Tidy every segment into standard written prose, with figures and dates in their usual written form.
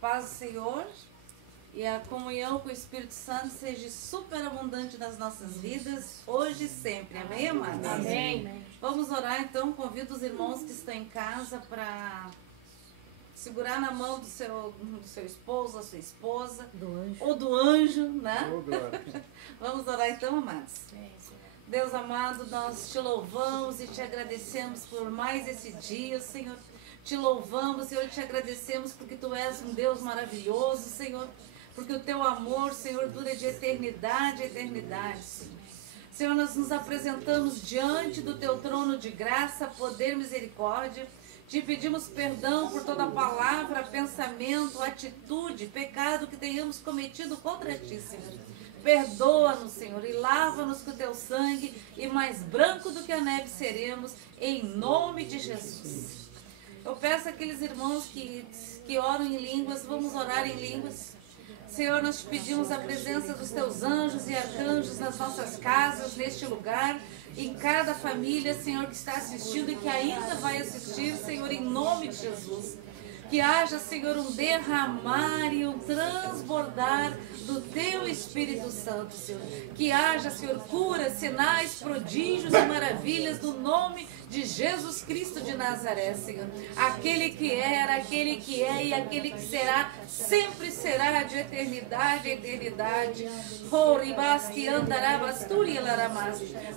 paz do Senhor e a comunhão com o Espírito Santo seja superabundante nas nossas vidas, hoje e sempre. Amém, amados? Amém. Vamos orar então. Convido os irmãos que estão em casa para segurar na mão do seu esposo, da sua esposa, ou do anjo, né? Vamos orar então, amados. Deus amado, nós te louvamos e te agradecemos por mais esse dia, Senhor. Te louvamos, Senhor, e te agradecemos porque Tu és um Deus maravilhoso, Senhor. Porque o Teu amor, Senhor, dura de eternidade a eternidade, Senhor. Senhor, nós nos apresentamos diante do Teu trono de graça, poder, misericórdia. Te pedimos perdão por toda palavra, pensamento, atitude, pecado que tenhamos cometido contra Ti, Senhor. Perdoa-nos, Senhor, e lava-nos com o Teu sangue, e mais branco do que a neve seremos, em nome de Jesus. Eu peço àqueles irmãos que oram em línguas, vamos orar em línguas. Senhor, nós te pedimos a presença dos Teus anjos e arcanjos nas nossas casas, neste lugar, em cada família, Senhor, que está assistindo e que ainda vai assistir, Senhor, em nome de Jesus. Que haja, Senhor, um derramar e um transbordar do Teu Espírito Santo, Senhor. Que haja, Senhor, curas, sinais, prodígios e maravilhas no nome de Jesus Cristo de Nazaré, Senhor. Aquele que era, aquele que é e aquele que será, sempre será de eternidade a eternidade.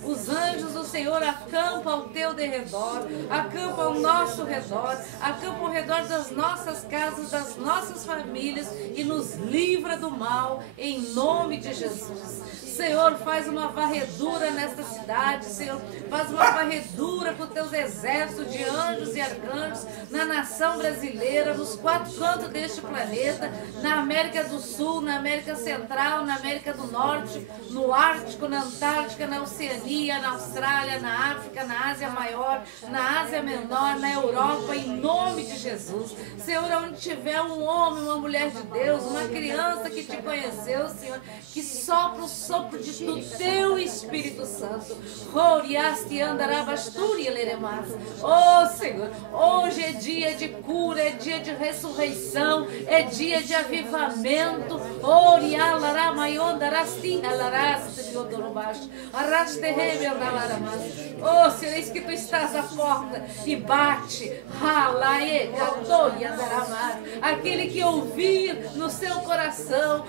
Os anjos do Senhor acampam ao Teu derredor, acampam ao nosso redor, acampam ao redor das nossas casas, das nossas famílias e nos livra do mal, em nome de Jesus. Senhor, faz uma varredura nesta cidade, Senhor, faz uma varredura com Teus exércitos de anjos e arcanjos na nação brasileira, nos quatro cantos deste planeta, na América do Sul, na América Central, na América do Norte, no Ártico, na Antártica, na Oceania, na Austrália, na África, na Ásia Maior, na Ásia Menor, na Europa, em nome de Jesus. Senhor, onde tiver um homem, uma mulher de Deus, uma criança que Te conheceu, Senhor, que sopra o sopro do Teu Espírito Santo. Oh, Senhor, hoje é dia de cura, é dia de ressurreição, é dia de avivamento. Oh, Senhor, eis que Tu estás à porta e bate. Aquele que ouvir no seu coração,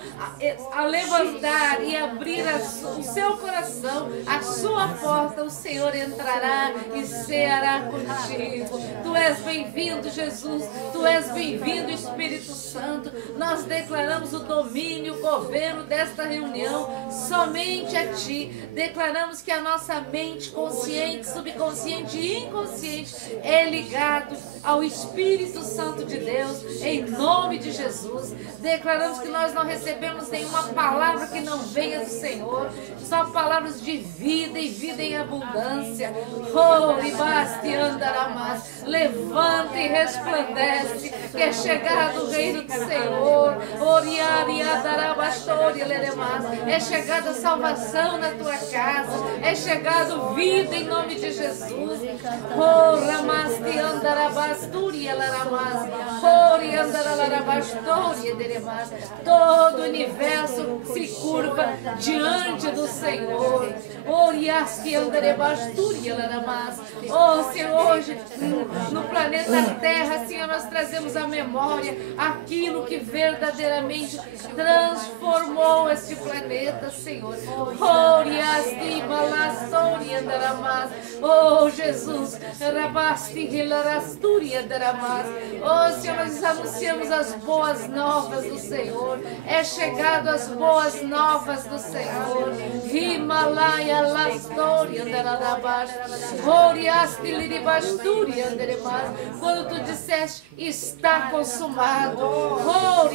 a levantar e abrir o seu coração, a sua porta, o Senhor entrará e ceará contigo. Tu és bem-vindo, Jesus. Tu és bem-vindo, Espírito Santo. Nós declaramos o domínio, o governo desta reunião somente a Ti. Declaramos que a nossa mente consciente, subconsciente e inconsciente é ligado ao Espírito Santo de Deus, em nome de Jesus. Declaramos que nós não recebemos nenhuma palavra que não venha do Senhor, só palavras de vida e vida em abundância. Levanta e resplandece, que é chegado o reino do Senhor. É chegada a salvação na tua casa, é chegado vida em nome de Jesus. Todo o universo se curva diante do Senhor. Oh, Senhor, hoje no planeta Terra, Senhor, nós trazemos à memória aquilo que verdadeiramente transformou este planeta, Senhor. Oh, Jesus, oh, Senhor, nós anunciamos as boas novas do Senhor. É chegado as boas novas do Senhor. Himalaya Lastoria quando Tu disseste está consumado, oh,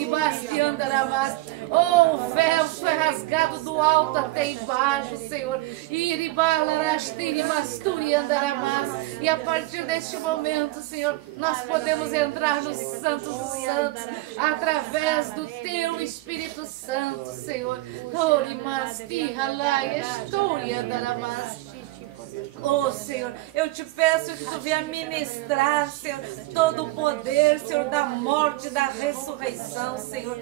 o véu foi rasgado do alto até embaixo, Senhor, e a partir deste momento, Senhor, nós podemos entrar nos Santos dos Santos através do Teu Espírito Santo, Senhor. Oh, Senhor, eu te peço que tu venha ministrar, Senhor, todo o poder, Senhor, da morte, da ressurreição, Senhor,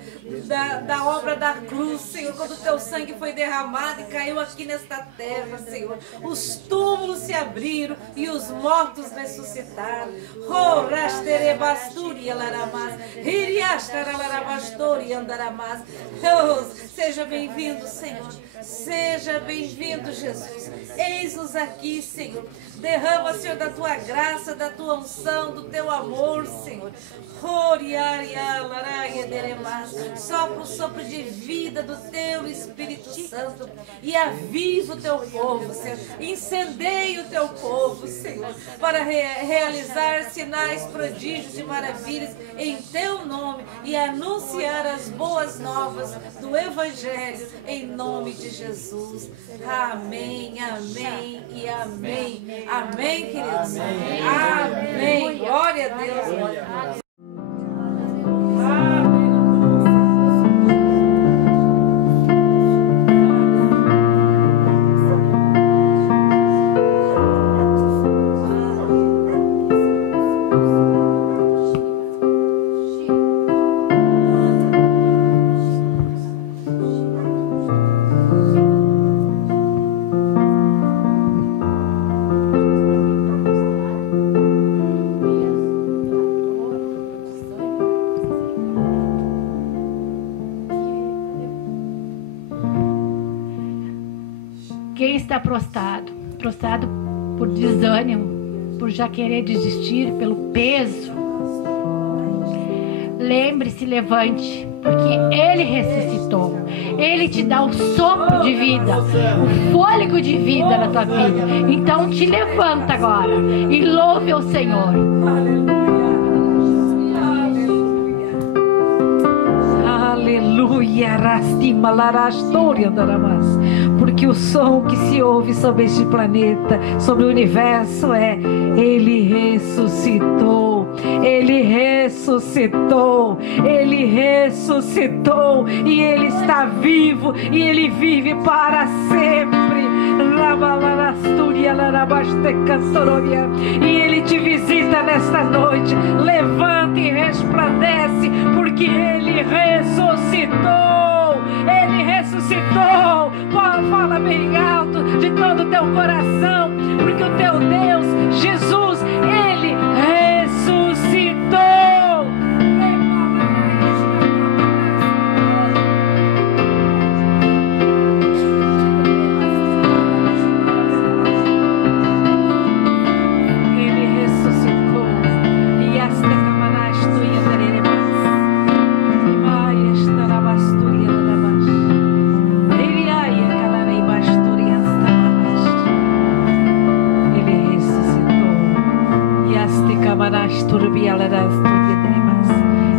da obra da cruz, Senhor, quando o teu sangue foi derramado e caiu aqui nesta terra, Senhor. Os túmulos se abriram e os mortos ressuscitaram. Oh, seja bem-vindo, Senhor. Seja bem-vindo, Jesus. Eis-nos aqui, Senhor. Derrama, Senhor, da tua graça, da tua unção, do teu amor, Senhor. Sopra o sopro de vida do teu Espírito Santo e aviva o teu povo, Senhor. Incendeia o teu povo, Senhor, para realizar sinais, prodígios e maravilhas em teu nome e anunciar as boas novas do Evangelho em nome de Jesus. Amém, amém e amém. Amém, queridos. Amém. Amém. Glória a Deus. Quem está prostrado por desânimo, por já querer desistir, pelo peso, lembre-se, levante, porque Ele ressuscitou. Ele te dá o sopro de vida, o fôlego de vida na tua vida. Então te levanta agora e louve ao Senhor. Aleluia, porque o som que se ouve sobre este planeta, sobre o universo é: Ele ressuscitou, Ele ressuscitou, Ele ressuscitou, e Ele está vivo, e Ele vive para sempre. E Ele te visita nesta noite. Levanta e resplandece, porque Ele ressuscitou. Ele ressuscitou. Fala bem alto de todo o teu coração, porque o teu Deus, Jesus, Ele ressuscitou.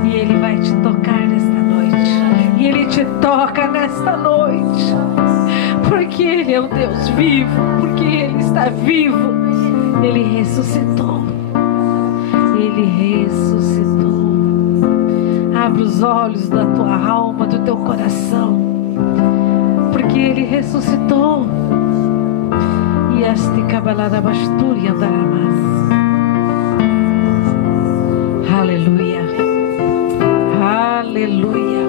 E Ele vai te tocar nesta noite. E Ele te toca nesta noite, porque Ele é um Deus vivo, porque Ele está vivo. Ele ressuscitou. Ele ressuscitou. Abre os olhos da tua alma, do teu coração, porque Ele ressuscitou. E este cabalada basturi andarás. Aleluia, aleluia.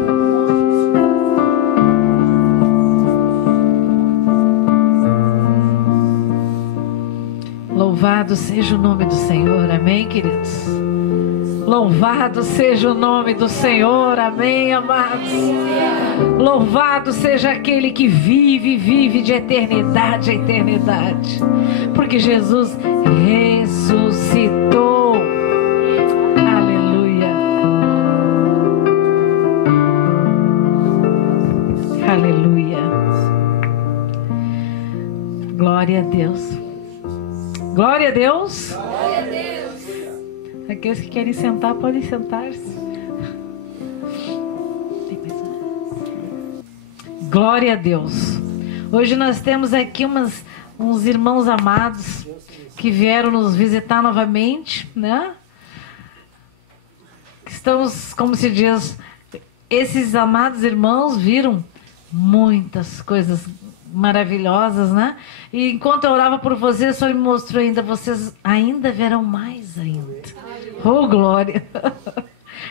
Louvado seja o nome do Senhor, amém, queridos? Louvado seja o nome do Senhor, amém, amados? Louvado seja aquele que vive de eternidade a eternidade, porque Jesus ressuscitou. Aleluia. Glória a Deus. Glória a Deus. Glória a Deus. Aqueles que querem sentar, podem sentar-se. Glória a Deus. Hoje nós temos aqui uns irmãos amados que vieram nos visitar novamente, né? Estamos, como se diz, esses amados irmãos viram muitas coisas maravilhosas, né? E enquanto eu orava por vocês, o Senhor me mostrou ainda, vocês ainda verão mais ainda. Oh, glória!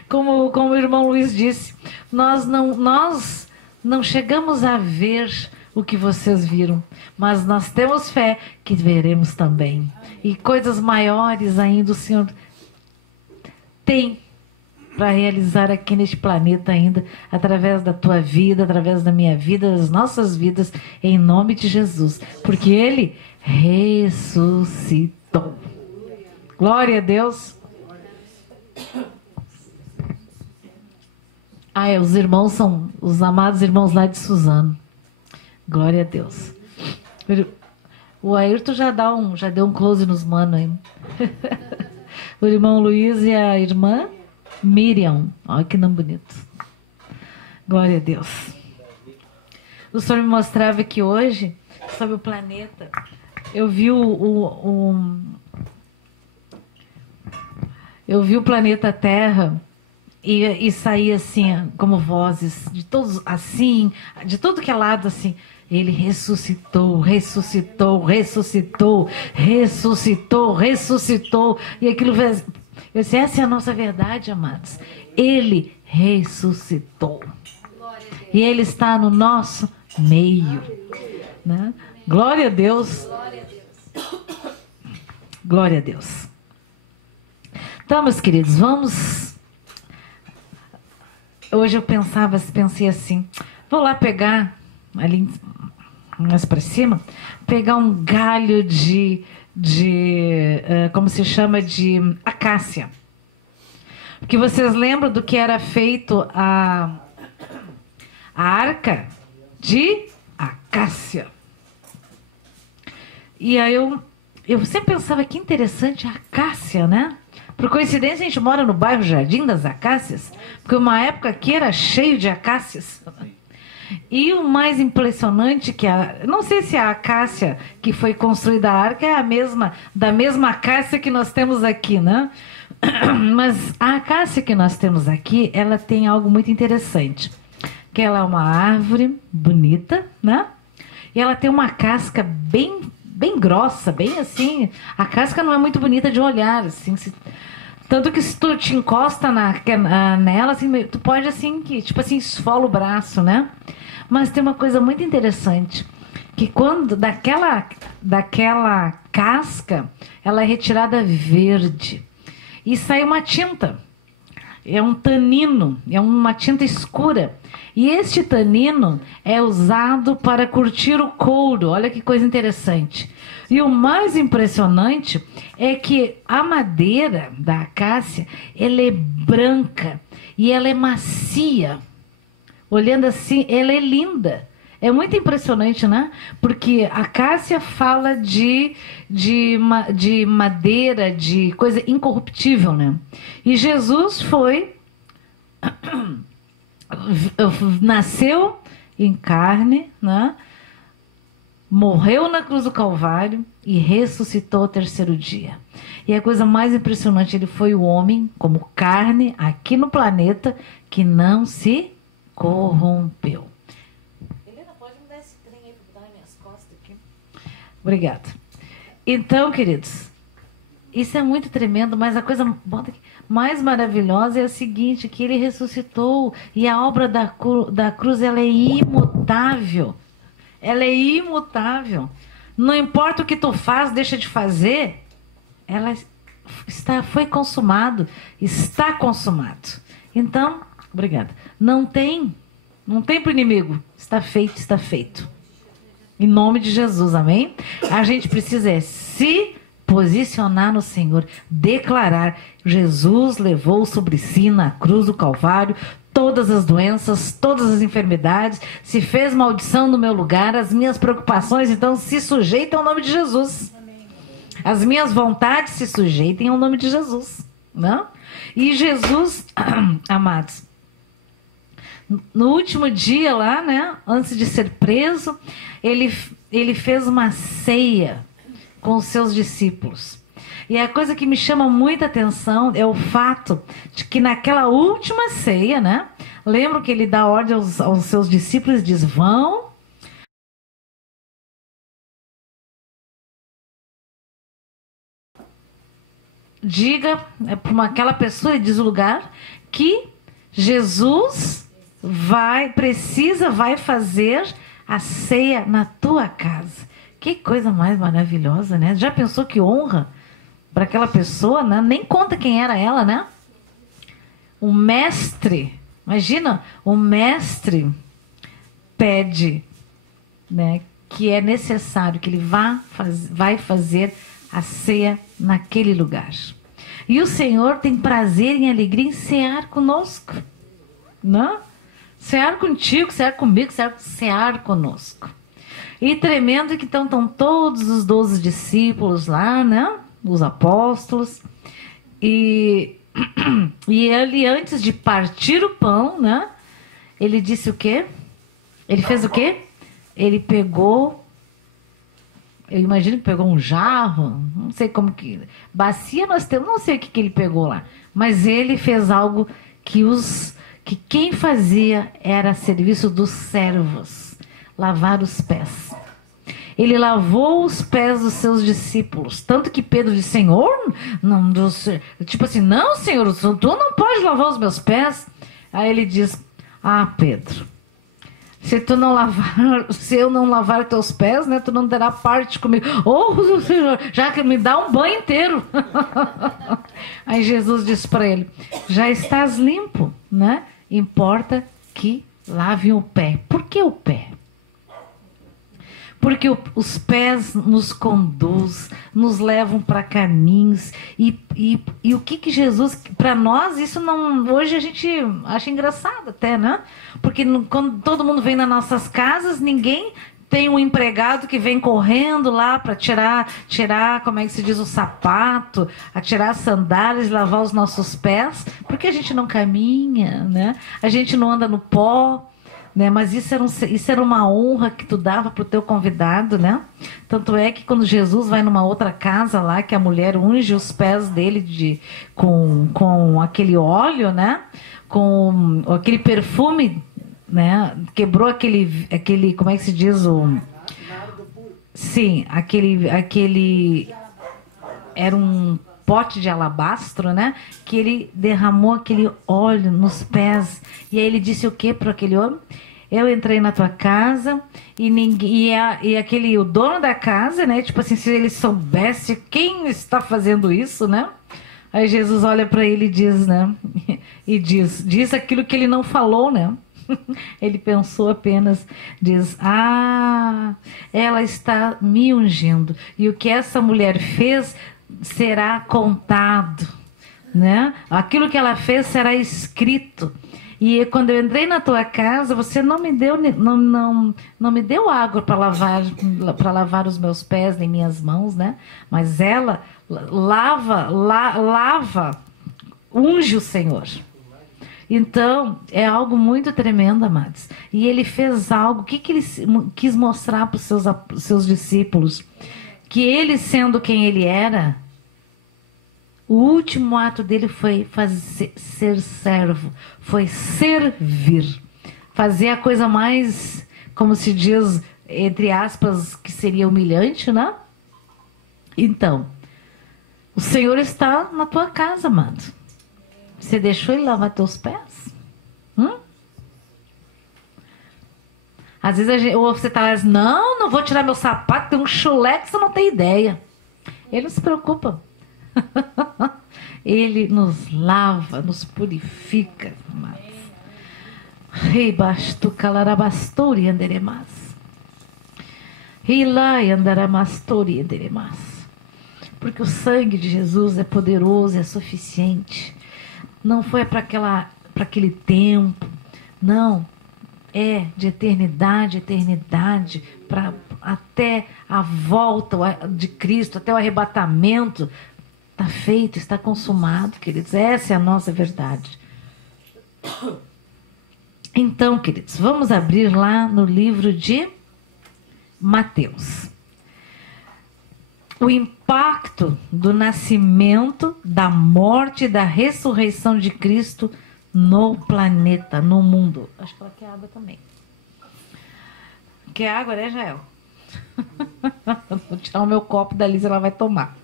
Como o irmão Luiz disse, nós não chegamos a ver o que vocês viram, mas nós temos fé que veremos também. E coisas maiores ainda o Senhor tem para realizar aqui neste planeta ainda, através da tua vida, através da minha vida, das nossas vidas, em nome de Jesus. Porque Ele ressuscitou. Glória a Deus. Os irmãos são os amados irmãos lá de Suzano. Glória a Deus. O Ayrton já deu um close nos manos aí. O irmão Luiz e a irmã Miriam. Olha que nome bonito. Glória a Deus. O Senhor me mostrava que hoje, sobre o planeta, eu vi eu vi o planeta Terra e saía assim, como vozes, de todos assim, de todo que é lado assim. Ele ressuscitou, ressuscitou, ressuscitou, ressuscitou, ressuscitou. E aquilo, eu disse, essa é a nossa verdade, amados. Ele ressuscitou. E Ele está no nosso meio. Né? Glória a Deus. Glória a Deus. Então, meus queridos, vamos... Hoje eu pensei assim, vou lá pegar, ali mais para cima, pegar um galho como se chama, de acácia. Porque vocês lembram do que era feito a arca de acácia. E aí eu sempre pensava que interessante a acácia, né? Por coincidência, a gente mora no bairro Jardim das Acácias, porque uma época aqui era cheio de acácias. E o mais impressionante não sei se a acácia que foi construída a arca é da mesma acácia que nós temos aqui, né? Mas a acácia que nós temos aqui, ela tem algo muito interessante. Que ela é uma árvore bonita, né? E ela tem uma casca bem grossa, bem assim. A casca não é muito bonita de olhar, assim. Tanto que se tu te encosta nela, assim, tu pode assim, tipo assim, esfola o braço, né? Mas tem uma coisa muito interessante, que quando daquela casca, ela é retirada verde e sai uma tinta. É um tanino, é uma tinta escura. E este tanino é usado para curtir o couro. Olha que coisa interessante. E o mais impressionante é que a madeira da acácia, ela é branca e ela é macia. Olhando assim, ela é linda. É muito impressionante, né? Porque a acácia fala de madeira, de coisa incorruptível, né? E Jesus nasceu em carne, né? Morreu na cruz do Calvário e ressuscitou ao terceiro dia. E a coisa mais impressionante, ele foi o homem, como carne, aqui no planeta, que não se corrompeu. Helena, pode me dar esse trem aí para botar nas minhas costas aqui? Obrigada. Então, queridos, isso é muito tremendo, mas a coisa mais maravilhosa é a seguinte, que ele ressuscitou e a obra da cruz, ela é imutável. Ela é imutável. Não importa o que tu faz, deixa de fazer, ela foi consumado, está consumado. Então, obrigada. Não tem para o inimigo. Está feito, está feito. Em nome de Jesus, amém? A gente precisa se posicionar no Senhor, declarar: Jesus levou sobre si na cruz do Calvário todas as doenças, todas as enfermidades, se fez maldição no meu lugar, as minhas preocupações, então, se sujeitam ao nome de Jesus. Amém. As minhas vontades se sujeitem ao nome de Jesus. Não? E Jesus, amados, no último dia lá, né, antes de ser preso, ele fez uma ceia com os seus discípulos. E a coisa que me chama muita atenção é o fato de que naquela última ceia, né? Lembro que ele dá ordem aos seus discípulos e diz: vão diga para aquela pessoa, e diz o lugar, que Jesus vai fazer a ceia na tua casa. Que coisa mais maravilhosa, né? Já pensou que honra para aquela pessoa, né? Nem conta quem era ela, né? O mestre, imagina, o mestre pede, né, que é necessário que ele vai fazer a ceia naquele lugar. E o Senhor tem prazer em alegria em cear conosco, né? Cear contigo, cear comigo, cear conosco. E tremendo que estão todos os 12 discípulos lá, né? Os apóstolos. E ele, antes de partir o pão, né? Ele disse o quê? Ele fez o quê? Ele pegou, eu imagino que pegou um jarro, não sei como que... Bacia nós temos, não sei o que ele pegou lá. Mas ele fez algo que quem fazia era serviço dos servos. Lavar os pés. Ele lavou os pés dos seus discípulos. Tanto que Pedro disse, Senhor, não, tipo assim, não, Senhor, tu não pode lavar os meus pés. Aí ele diz, Pedro, se eu não lavar teus pés, né, tu não terá parte comigo. Senhor, já que me dá um banho inteiro. Aí Jesus disse para ele, já estás limpo, né? Importa que lave o pé. Por que o pé? Porque os pés nos conduz, nos levam para caminhos. E o que Jesus... Para nós, isso não... Hoje a gente acha engraçado até, né? Porque quando todo mundo vem nas nossas casas, ninguém tem um empregado que vem correndo lá para tirar, como é que se diz, o sapato, a tirar as sandálias, lavar os nossos pés. Porque a gente não caminha, né? A gente não anda no pó. Né? Mas isso era uma honra que tu dava para o teu convidado, né? Tanto é que quando Jesus vai numa outra casa lá, que a mulher unge os pés dele com aquele óleo, né? Com aquele perfume, né? Quebrou aquele como é que se diz sim, aquele era um pote de alabastro, né? Que ele derramou aquele óleo nos pés. E aí ele disse o que para aquele homem? Eu entrei na tua casa e o dono da casa, né? Tipo assim, se ele soubesse quem está fazendo isso, né? Aí Jesus olha para ele e diz, né? E diz aquilo que ele não falou, né? Ele pensou apenas, diz, ela está me ungindo. E o que essa mulher fez será contado, né? Aquilo que ela fez será escrito. E quando eu entrei na tua casa, você não me deu água para lavar os meus pés nem minhas mãos, né? Mas ela lava, unge o Senhor. Então, é algo muito tremendo, amados. E ele fez algo, o que ele quis mostrar para os seus discípulos? Que ele, sendo quem ele era, o último ato dele foi ser servo, foi servir. Fazer a coisa mais, como se diz, entre aspas, que seria humilhante, né? Então, o Senhor está na tua casa, amado. Você deixou ele lavar teus pés? Às vezes ou você está lá e diz, não vou tirar meu sapato, tem um chulé que você não tem ideia. Ele não se preocupa. Ele nos lava, nos purifica, amados. Rei bastu calarabastori anderemas. Rilai andaramastori anderemas. Porque o sangue de Jesus é poderoso, é suficiente. Não foi para aquele tempo, não. É de eternidade, eternidade, para até a volta de Cristo, até o arrebatamento. Está feito, está consumado, queridos. Essa é a nossa verdade. Então, queridos, vamos abrir lá no livro de Mateus. O impacto do nascimento, da morte e da ressurreição de Cristo no planeta, no mundo. Acho que ela quer água também. Quer água, né, Jael? Vou tirar o meu copo da Lisa, ela vai tomar.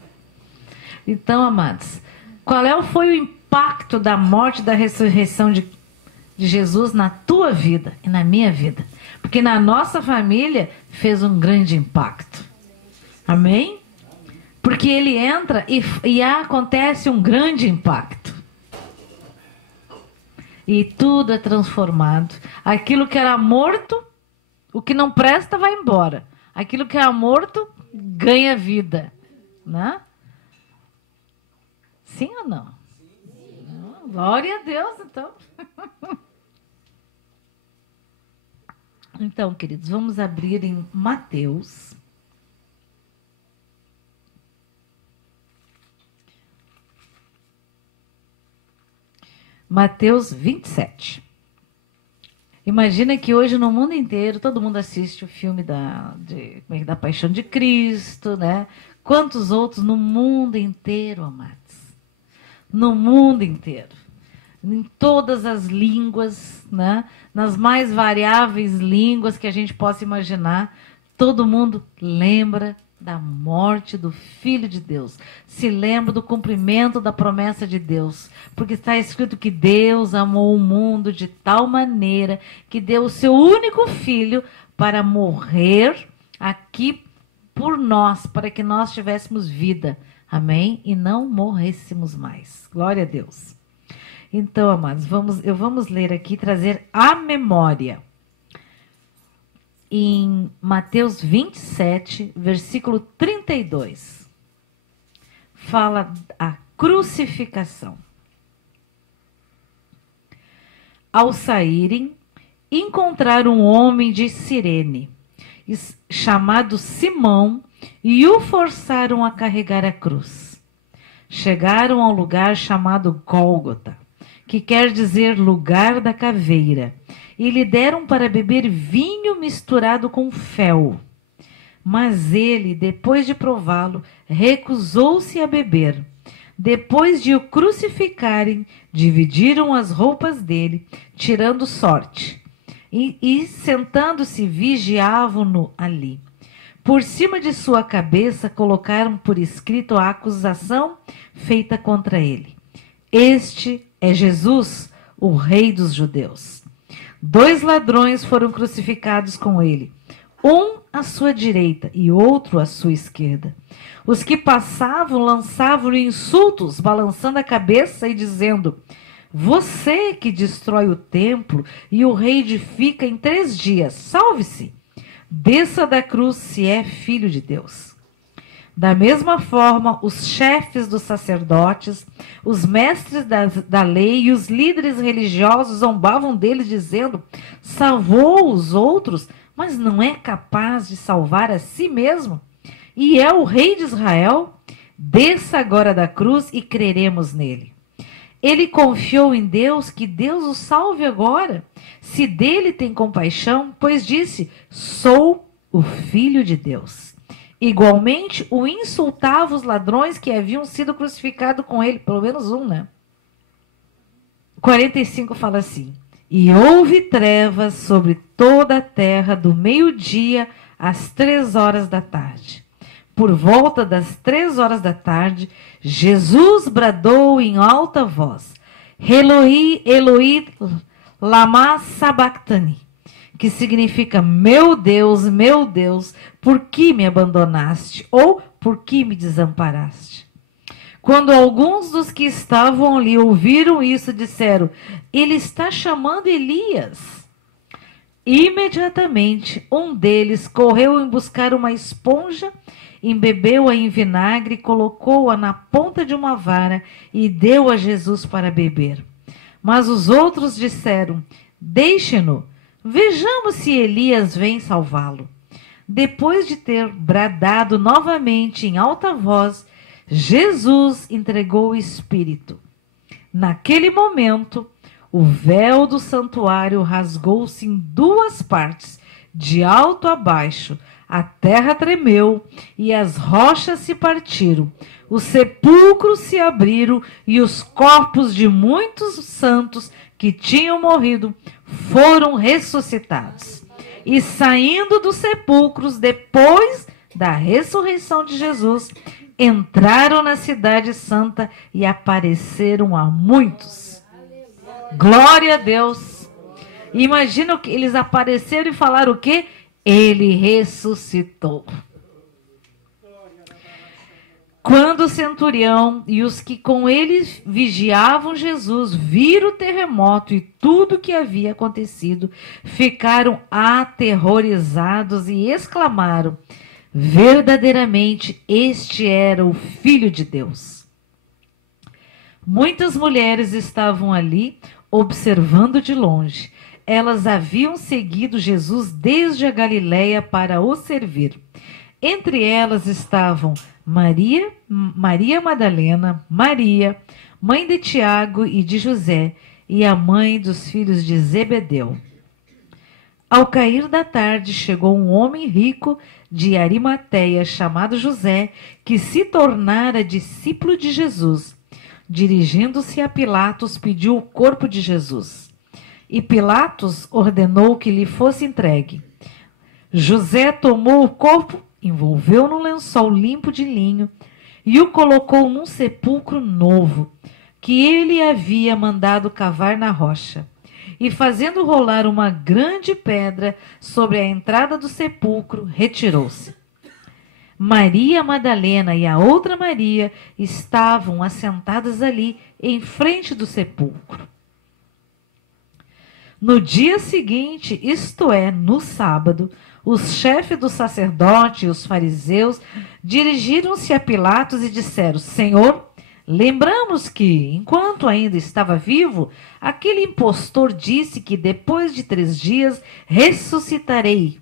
Então, amados, Qual foi o impacto da morte e da ressurreição de Jesus na tua vida e na minha vida? Porque na nossa família fez um grande impacto. Amém? Porque ele entra e acontece um grande impacto. E tudo é transformado. Aquilo que era morto, o que não presta vai embora. Aquilo que era morto ganha vida. Né? Sim ou não? Sim. Glória a Deus, então. Então, queridos, vamos abrir em Mateus. Mateus 27. Imagina que hoje no mundo inteiro todo mundo assiste o filme da Paixão de Cristo, né? Quantos outros no mundo inteiro, amados? No mundo inteiro. Em todas as línguas, né? Nas mais variáveis línguas que a gente possa imaginar, todo mundo lembra da morte do Filho de Deus. Se lembra do cumprimento da promessa de Deus. Porque está escrito que Deus amou o mundo de tal maneira que deu o seu único Filho para morrer aqui por nós, para que nós tivéssemos vida. Amém? E não morrêssemos mais. Glória a Deus. Então, amados, vamos ler aqui, trazer a memória. Em Mateus 27, versículo 32. Fala a crucificação. Ao saírem, encontraram um homem de Cirene, chamado Simão, e o forçaram a carregar a cruz. Chegaram ao lugar chamado Gólgota, que quer dizer lugar da caveira, e lhe deram para beber vinho misturado com fel. Mas ele, depois de prová-lo, recusou-se a beber. Depois de o crucificarem, dividiram as roupas dele, tirando sorte, e sentando-se, vigiavam-no ali. Por cima de sua cabeça colocaram por escrito a acusação feita contra ele. Este é Jesus, o Rei dos Judeus. 2 ladrões foram crucificados com ele, um à sua direita e outro à sua esquerda. Os que passavam lançavam-lhe insultos, balançando a cabeça e dizendo: você que destrói o templo e o reedifica em 3 dias, salve-se, desça da cruz se é filho de Deus. Da mesma forma, os chefes dos sacerdotes, os mestres da lei e os líderes religiosos zombavam dele, dizendo: salvou os outros, mas não é capaz de salvar a si mesmo? E é o rei de Israel? Desça agora da cruz e creremos nele. Ele confiou em Deus, que Deus o salve agora, se dele tem compaixão, pois disse: sou o Filho de Deus. Igualmente, o insultava os ladrões que haviam sido crucificados com ele, pelo menos um, né? 45 fala assim: e houve trevas sobre toda a terra do meio-dia às 3 horas da tarde. Por volta das 3 horas da tarde, Jesus bradou em alta voz: Eloi, Eloi, lama sabachthani, que significa: meu Deus, por que me abandonaste? Ou por que me desamparaste? Quando alguns dos que estavam ali ouviram isso, disseram: ele está chamando Elias. Imediatamente, um deles correu em buscar uma esponja, embebeu-a em vinagre, colocou-a na ponta de uma vara e deu a Jesus para beber. Mas os outros disseram: deixe-no, vejamos se Elias vem salvá-lo. Depois de ter bradado novamente em alta voz, Jesus entregou o Espírito. Naquele momento, o véu do santuário rasgou-se em 2 partes, de alto a baixo. A terra tremeu e as rochas se partiram. Os sepulcros se abriram e os corpos de muitos santos que tinham morrido foram ressuscitados. E saindo dos sepulcros, depois da ressurreição de Jesus, entraram na cidade santa e apareceram a muitos. Glória a Deus. Imagina que eles apareceram e falaram o quê? Ele ressuscitou. Quando o centurião e os que com ele vigiavam Jesus viram o terremoto e tudo o que havia acontecido, ficaram aterrorizados e exclamaram: verdadeiramente este era o Filho de Deus. Muitas mulheres estavam ali observando de longe. Elas haviam seguido Jesus desde a Galileia para o servir. Entre elas estavam Maria Madalena, Maria, mãe de Tiago e de José, e a mãe dos filhos de Zebedeu. Ao cair da tarde, chegou um homem rico de Arimateia, chamado José, que se tornara discípulo de Jesus. Dirigindo-se a Pilatos, pediu o corpo de Jesus. E Pilatos ordenou que lhe fosse entregue. José tomou o corpo, envolveu num lençol limpo de linho e o colocou num sepulcro novo, que ele havia mandado cavar na rocha. E fazendo rolar uma grande pedra sobre a entrada do sepulcro, retirou-se. Maria Madalena e a outra Maria estavam assentadas ali, em frente do sepulcro. No dia seguinte, isto é, no sábado, os chefes do sacerdote e os fariseus dirigiram-se a Pilatos e disseram: Senhor, lembramos que, enquanto ainda estava vivo, aquele impostor disse que depois de 3 dias ressuscitarei.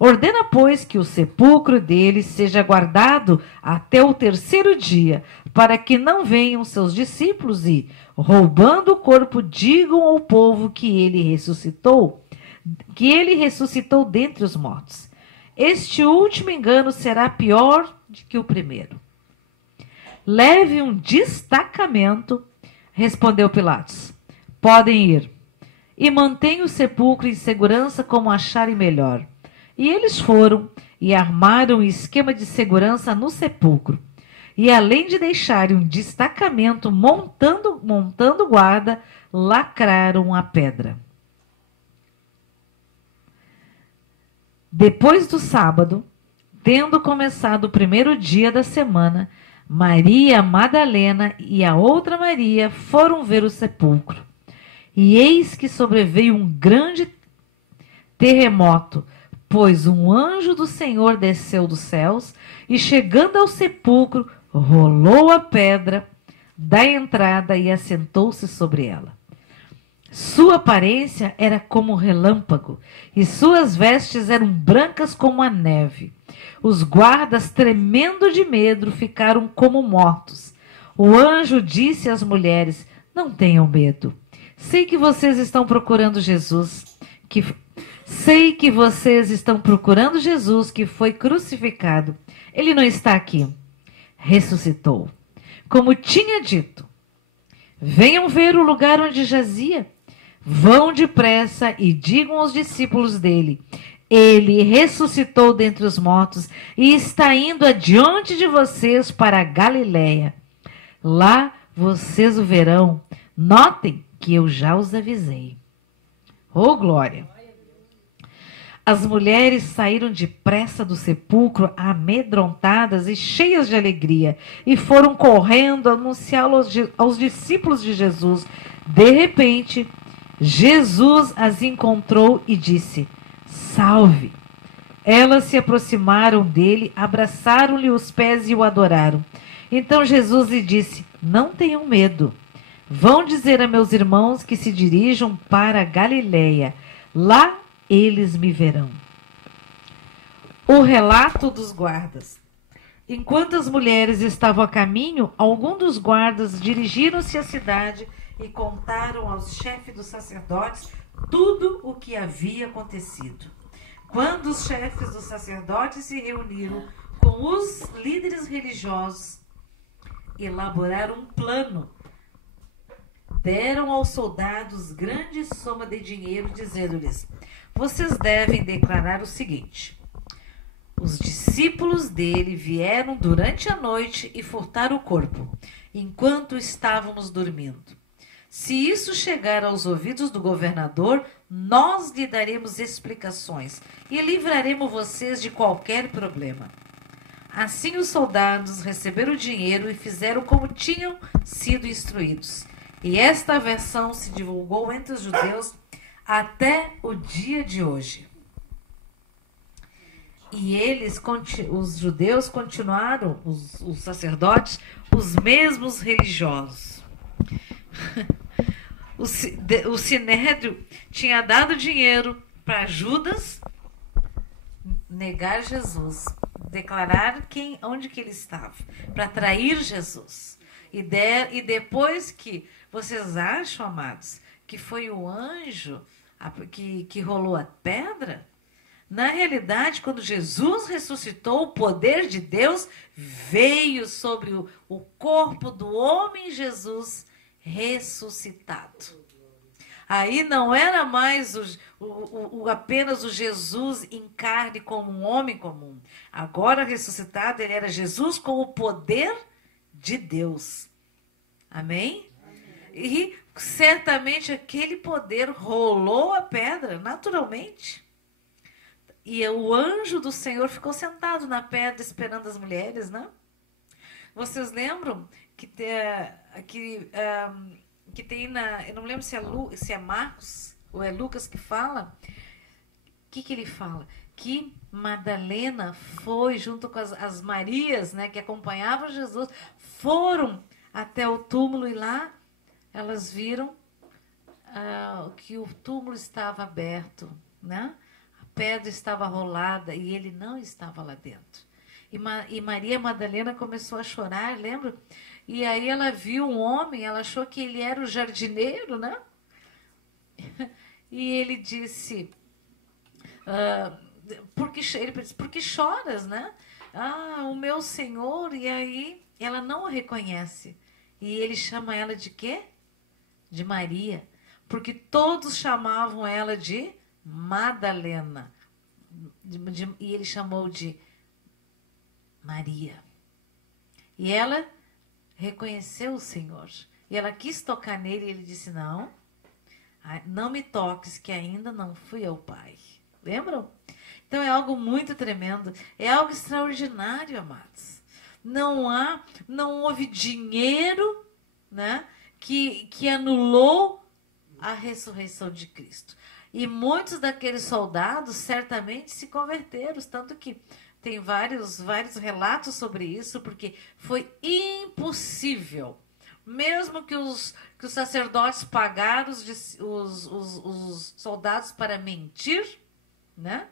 Ordena, pois, que o sepulcro dele seja guardado até o 3º dia, para que não venham seus discípulos e, roubando o corpo, digam ao povo que ele ressuscitou dentre os mortos. Este último engano será pior do que o primeiro. Leve um destacamento, respondeu Pilatos. Podem ir. E mantenham o sepulcro em segurança como acharem melhor. E eles foram e armaram um esquema de segurança no sepulcro. E além de deixarem um destacamento montando guarda, lacraram a pedra. Depois do sábado, tendo começado o 1º dia da semana, Maria Madalena e a outra Maria foram ver o sepulcro. E eis que sobreveio um grande terremoto, pois um anjo do Senhor desceu dos céus e, chegando ao sepulcro, rolou a pedra da entrada e assentou-se sobre ela. Sua aparência era como um relâmpago, e suas vestes eram brancas como a neve. Os guardas, tremendo de medo, ficaram como mortos. O anjo disse às mulheres: não tenham medo. Sei que vocês estão procurando Jesus, que foi crucificado. Ele não está aqui. Ressuscitou. Como tinha dito. Venham ver o lugar onde jazia. Vão depressa e digam aos discípulos dele: ele ressuscitou dentre os mortos e está indo adiante de vocês para a Galileia. Lá vocês o verão. Notem que eu já os avisei. Oh, glória! As mulheres saíram depressa do sepulcro, amedrontadas e cheias de alegria, e foram correndo anunciá-lo aos discípulos de Jesus. De repente, Jesus as encontrou e disse: salve! Elas se aproximaram dele, abraçaram-lhe os pés e o adoraram. Então Jesus lhe disse: não tenham medo. Vão dizer a meus irmãos que se dirijam para a Galileia. Lá eles me verão. O relato dos guardas. Enquanto as mulheres estavam a caminho, alguns dos guardas dirigiram-se à cidade e contaram aos chefes dos sacerdotes tudo o que havia acontecido. Quando os chefes dos sacerdotes se reuniram com os líderes religiosos, elaboraram um plano. Deram aos soldados grande soma de dinheiro, dizendo-lhes: vocês devem declarar o seguinte: Os discípulos dele vieram durante a noite e furtaram o corpo, enquanto estávamos dormindo. Se isso chegar aos ouvidos do governador, nós lhe daremos explicações e livraremos vocês de qualquer problema. Assim os soldados receberam o dinheiro e fizeram como tinham sido instruídos. E esta versão se divulgou entre os judeus até o dia de hoje. E os judeus continuaram, os sacerdotes, os mesmos religiosos. O Sinédrio tinha dado dinheiro para Judas negar Jesus, declarar onde que ele estava, para trair Jesus. E depois que vocês acham, amados, que foi o anjo que rolou a pedra? Na realidade, quando Jesus ressuscitou, o poder de Deus veio sobre o corpo do homem Jesus ressuscitado. Aí não era mais apenas o Jesus em carne como um homem comum. Agora ressuscitado, ele era Jesus com o poder de Deus. Amém? E certamente aquele poder rolou a pedra naturalmente. E o anjo do Senhor ficou sentado na pedra esperando as mulheres, né? Vocês lembram que tem eu não lembro se é Marcos ou é Lucas que fala. O que ele fala? Que Madalena foi junto com as Marias, né, que acompanhavam Jesus, foram até o túmulo e lá elas viram que o túmulo estava aberto, né? Pedra estava rolada e ele não estava lá dentro. E Maria Madalena começou a chorar, lembra? E aí ela viu um homem, ela achou que ele era o jardineiro, né? E ele disse, por que choras, né? O meu Senhor. E aí ela não o reconhece. E ele chama ela de quê? De Maria. Porque todos chamavam ela de Madalena. E ele chamou de Maria. E ela reconheceu o Senhor. E ela quis tocar nele e ele disse, não me toques, que ainda não fui ao Pai. Lembram? Então é algo muito tremendo. É algo extraordinário, amados. Não houve dinheiro, né, que anulou a ressurreição de Cristo. E muitos daqueles soldados certamente se converteram, tanto que tem vários relatos sobre isso, porque foi impossível, mesmo que os sacerdotes pagaram os soldados para mentir, né?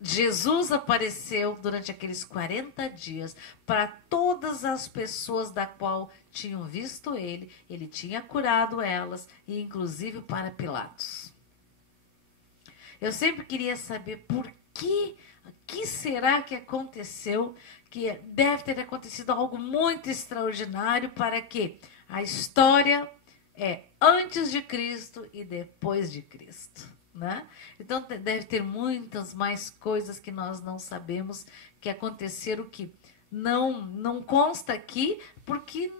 Jesus apareceu durante aqueles 40 dias para todas as pessoas da qual tinham visto ele tinha curado elas, e inclusive para Pilatos. Eu sempre queria saber o que será que aconteceu, que deve ter acontecido algo muito extraordinário para que a história é antes de Cristo e depois de Cristo. Né? Então deve ter muitas mais coisas que nós não sabemos que aconteceram, que não consta aqui, porque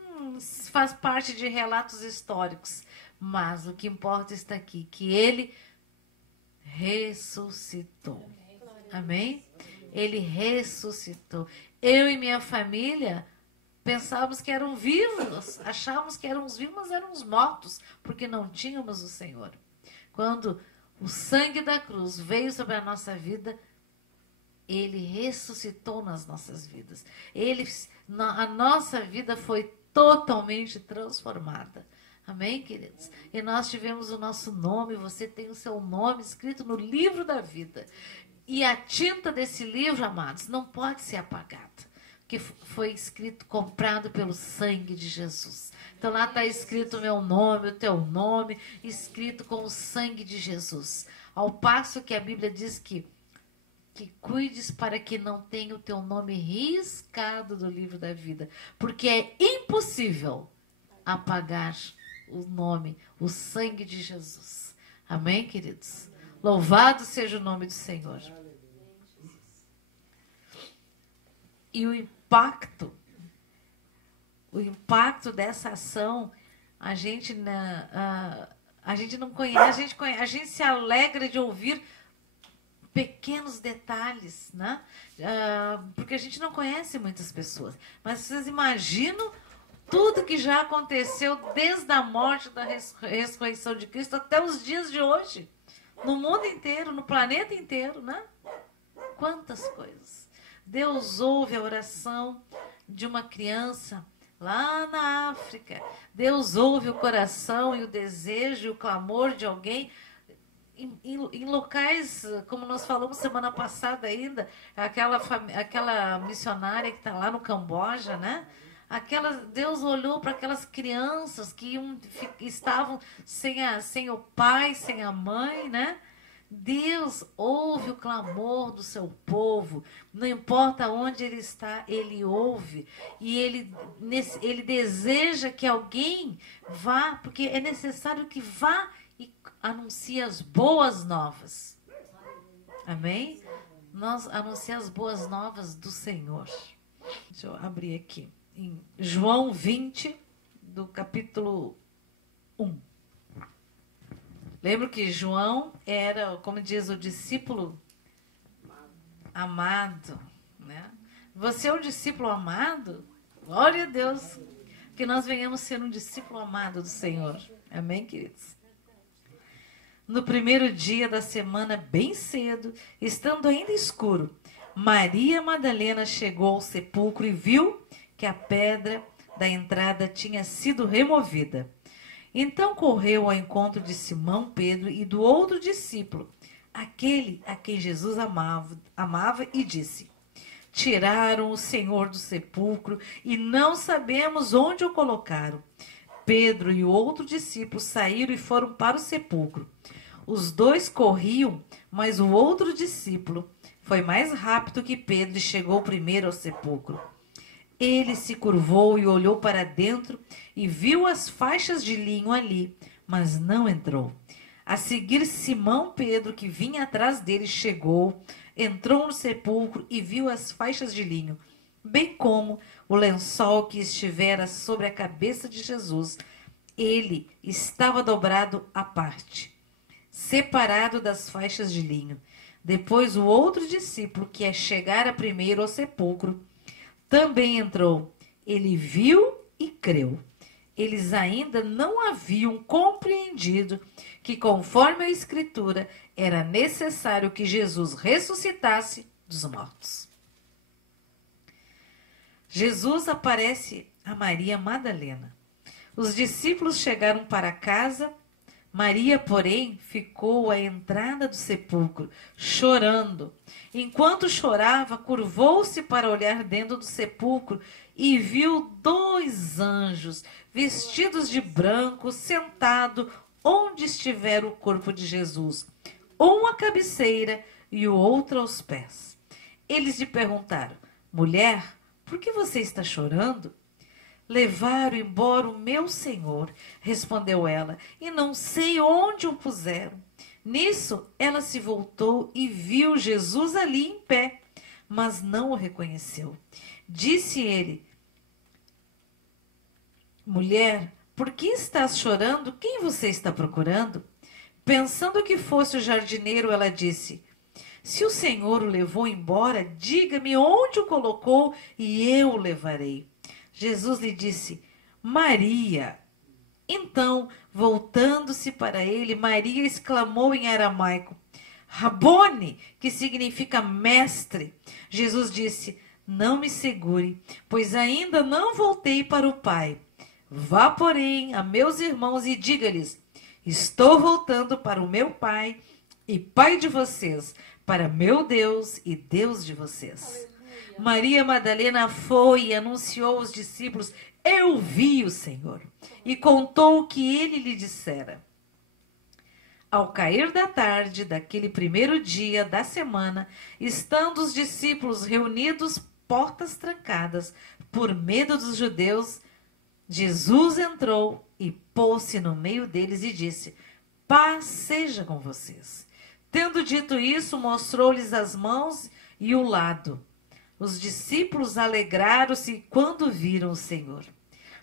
faz parte de relatos históricos. Mas o que importa está aqui, que ele ressuscitou. Amém? Ele ressuscitou. Eu e minha família pensávamos que eram vivos, achávamos que éramos vivos, mas éramos mortos, porque não tínhamos o Senhor. Quando o sangue da cruz veio sobre a nossa vida, ele ressuscitou nas nossas vidas. A nossa vida foi totalmente transformada. Amém, queridos? E nós tivemos o nosso nome, você tem o seu nome escrito no livro da vida. E a tinta desse livro, amados, não pode ser apagada, que foi escrito, comprado pelo sangue de Jesus. Então lá está escrito o meu nome, o teu nome, escrito com o sangue de Jesus. Ao passo que a Bíblia diz que cuides para que não tenha o teu nome riscado do livro da vida, porque é impossível apagar o nome, o sangue de Jesus. Amém, queridos? Louvado seja o nome do Senhor. E o impacto dessa ação, a gente não conhece, a gente se alegra de ouvir pequenos detalhes, né? Porque a gente não conhece muitas pessoas. Mas vocês imaginam tudo que já aconteceu desde a morte da ressurreição de Cristo até os dias de hoje, no mundo inteiro, no planeta inteiro, né? Quantas coisas. Deus ouve a oração de uma criança lá na África. Deus ouve o coração e o desejo e o clamor de alguém em locais, como nós falamos semana passada ainda, aquela missionária que está lá no Camboja, né? Deus olhou para aquelas crianças que estavam sem o pai, sem a mãe, né? Deus ouve o clamor do seu povo, não importa onde ele está, ele ouve, e ele deseja que alguém vá, porque é necessário que vá e anuncie as boas novas. Amém? Nós anunciamos as boas novas do Senhor. Deixa eu abrir aqui. Em João 20, do capítulo 1. Lembro que João era, como diz o discípulo amado, né? Você é um discípulo amado? Glória a Deus. Que nós venhamos ser um discípulo amado do Senhor. Amém, queridos? No primeiro dia da semana, bem cedo, estando ainda escuro, Maria Madalena chegou ao sepulcro e viu que a pedra da entrada tinha sido removida. Então correu ao encontro de Simão Pedro e do outro discípulo, aquele a quem Jesus amava, e disse: Tiraram o Senhor do sepulcro e não sabemos onde o colocaram. Pedro e o outro discípulo saíram e foram para o sepulcro. Os dois corriam, mas o outro discípulo foi mais rápido que Pedro e chegou primeiro ao sepulcro. Ele se curvou e olhou para dentro e viu as faixas de linho ali, mas não entrou. A seguir, Simão Pedro, que vinha atrás dele, chegou, entrou no sepulcro e viu as faixas de linho, bem como o lençol que estivera sobre a cabeça de Jesus. Ele estava dobrado à parte, separado das faixas de linho. Depois o outro discípulo, que chegara primeiro ao sepulcro, também entrou. Ele viu e creu. Eles ainda não haviam compreendido que, conforme a Escritura, era necessário que Jesus ressuscitasse dos mortos. Jesus aparece a Maria Madalena. Os discípulos chegaram para casa. Maria, porém, ficou à entrada do sepulcro, chorando. Enquanto chorava, curvou-se para olhar dentro do sepulcro e viu 2 anjos, vestidos de branco, sentados onde estivera o corpo de Jesus, um à cabeceira e o outro aos pés. Eles lhe perguntaram: Mulher, por que você está chorando? Levaram embora o meu Senhor, respondeu ela, e não sei onde o puseram. Nisso, ela se voltou e viu Jesus ali em pé, mas não o reconheceu. Disse ele: Mulher, por que estás chorando? Quem você está procurando? Pensando que fosse o jardineiro, ela disse: Se o Senhor o levou embora, diga-me onde o colocou e eu o levarei. Jesus lhe disse: Maria. Então, voltando-se para ele, Maria exclamou em aramaico: Rabone, que significa mestre. Jesus disse: Não me segure, pois ainda não voltei para o Pai. Vá, porém, a meus irmãos e diga-lhes: Estou voltando para o meu Pai e Pai de vocês, para meu Deus e Deus de vocês. Maria Madalena foi e anunciou aos discípulos: Eu vi o Senhor, e contou o que ele lhe dissera. Ao cair da tarde daquele primeiro dia da semana, estando os discípulos reunidos, portas trancadas, por medo dos judeus, Jesus entrou e pôs-se no meio deles e disse: Paz seja com vocês. Tendo dito isso, mostrou-lhes as mãos e o lado. Os discípulos alegraram-se quando viram o Senhor.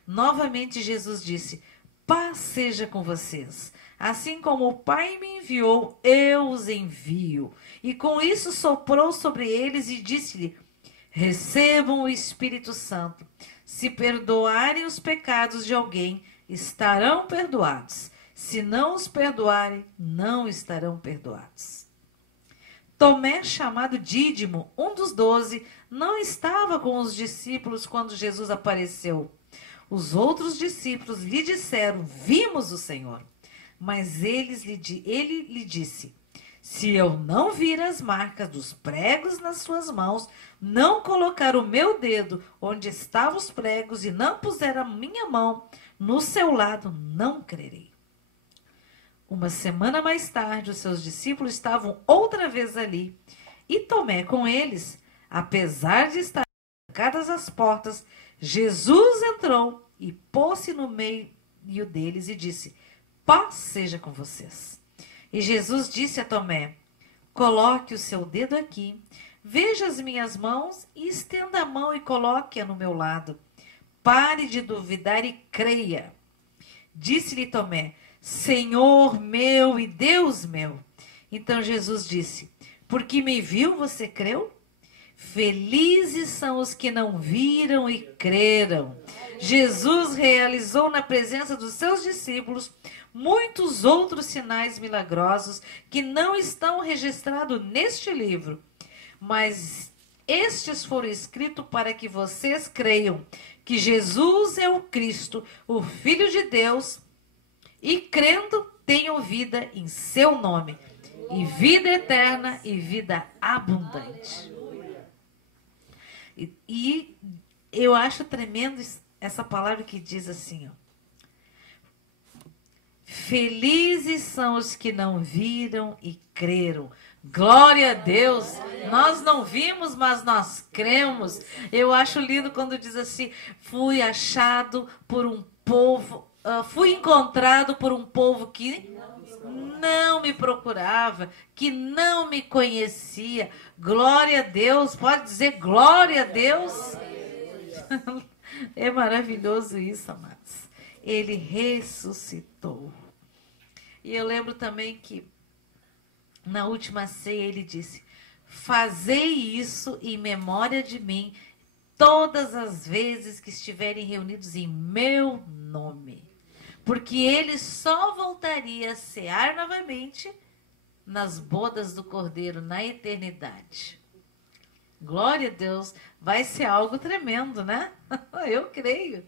Novamente Jesus disse: paz seja com vocês. Assim como o Pai me enviou, eu os envio. E com isso soprou sobre eles e disse-lhe: recebam o Espírito Santo. Se perdoarem os pecados de alguém, estarão perdoados. Se não os perdoarem, não estarão perdoados. Tomé, chamado Dídimo, um dos 12, não estava com os discípulos quando Jesus apareceu. Os outros discípulos lhe disseram: vimos o Senhor. Mas ele lhe disse: se eu não vir as marcas dos pregos nas suas mãos, não colocar o meu dedo onde estavam os pregos e não puser a minha mão no seu lado, não crerei. Uma semana mais tarde, os seus discípulos estavam outra vez ali, e Tomé com eles. Apesar de estar trancadas as portas, Jesus entrou e pôs-se no meio deles e disse: paz seja com vocês. E Jesus disse a Tomé: coloque o seu dedo aqui, veja as minhas mãos e estenda a mão e coloque-a no meu lado. Pare de duvidar e creia. Disse-lhe Tomé: Senhor meu e Deus meu. Então Jesus disse: porque me viu, você creu? Felizes são os que não viram e creram. Jesus realizou na presença dos seus discípulos muitos outros sinais milagrosos que não estão registrados neste livro, mas estes foram escritos para que vocês creiam que Jesus é o Cristo, o Filho de Deus, e crendo tenham vida em seu nome, e vida eterna e vida abundante. E eu acho tremendo essa palavra que diz assim, ó: felizes são os que não viram e creram. Glória a Deus. Nós não vimos, mas nós cremos. Eu acho lindo quando diz assim: fui achado por um povo, fui encontrado por um povo que não me procurava, que não me conhecia. Glória a Deus. Pode dizer glória a Deus? É maravilhoso isso, amados. Ele ressuscitou. E eu lembro também que na última ceia ele disse: fazei isso em memória de mim todas as vezes que estiverem reunidos em meu nome. Porque ele só voltaria a cear novamente nas bodas do Cordeiro, na eternidade. Glória a Deus. Vai ser algo tremendo, né? Eu creio.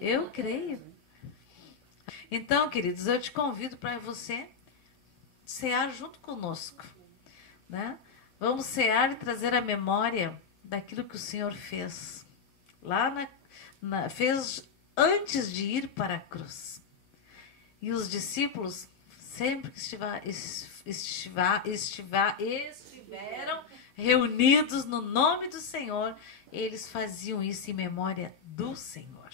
Eu creio. Então, queridos, eu te convido para você cear junto conosco, né? Vamos cear e trazer a memória daquilo que o Senhor fez. Lá fez antes de ir para a cruz. E os discípulos, sempre que estiveram reunidos no nome do Senhor, eles faziam isso em memória do Senhor.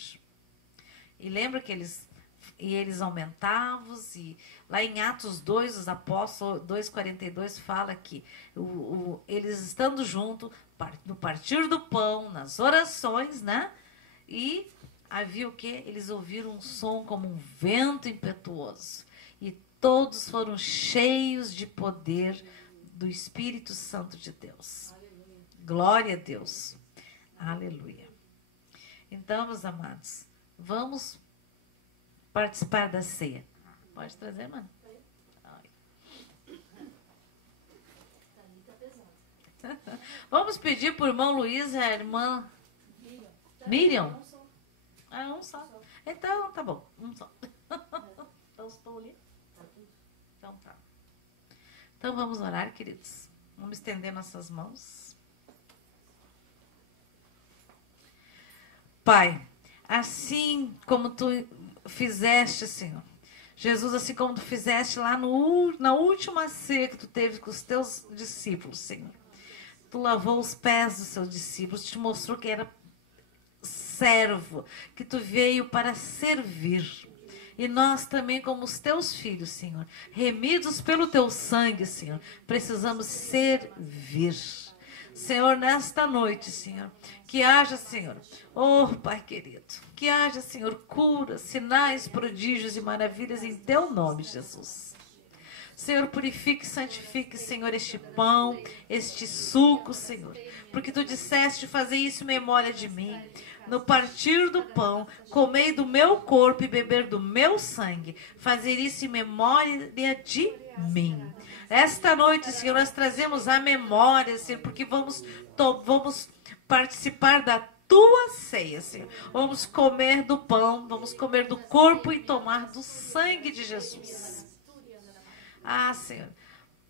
E lembra que eles aumentavam, e lá em Atos 2, os apóstolos 2,42 fala que eles estando juntos, no partir do pão, nas orações, né? E havia o quê? Eles ouviram um som como um vento impetuoso. E todos foram cheios de poder do Espírito Santo de Deus. Aleluia. Glória a Deus. Aleluia. Então, meus amados, vamos participar da ceia. Pode trazer, mano? Vamos pedir por irmão Luiz e a irmã Miriam. Ah, um só. Então, tá bom. Um só. Então, estou ali. Então, tá. Então, vamos orar, queridos. Vamos estender nossas mãos. Pai, assim como tu fizeste, Senhor, Jesus, assim como tu fizeste lá na última ceia que tu teve com os teus discípulos, Senhor. Tu lavou os pés dos seus discípulos, te mostrou que era servo, que tu veio para servir. E nós também, como os teus filhos, Senhor, remidos pelo teu sangue, Senhor, precisamos servir. Senhor, nesta noite, Senhor, que haja, Senhor, oh, Pai querido, que haja, Senhor, cura, sinais, prodígios e maravilhas em teu nome, Jesus. Senhor, purifique e santifique, Senhor, este pão, este suco, Senhor, porque tu disseste fazer isso em memória de mim. No partir do pão, comei do meu corpo e beber do meu sangue, fazer isso em memória de mim. Esta noite, Senhor, nós trazemos a memória, Senhor, porque vamos participar da tua ceia, Senhor. Vamos comer do pão, vamos comer do corpo e tomar do sangue de Jesus. Ah, Senhor,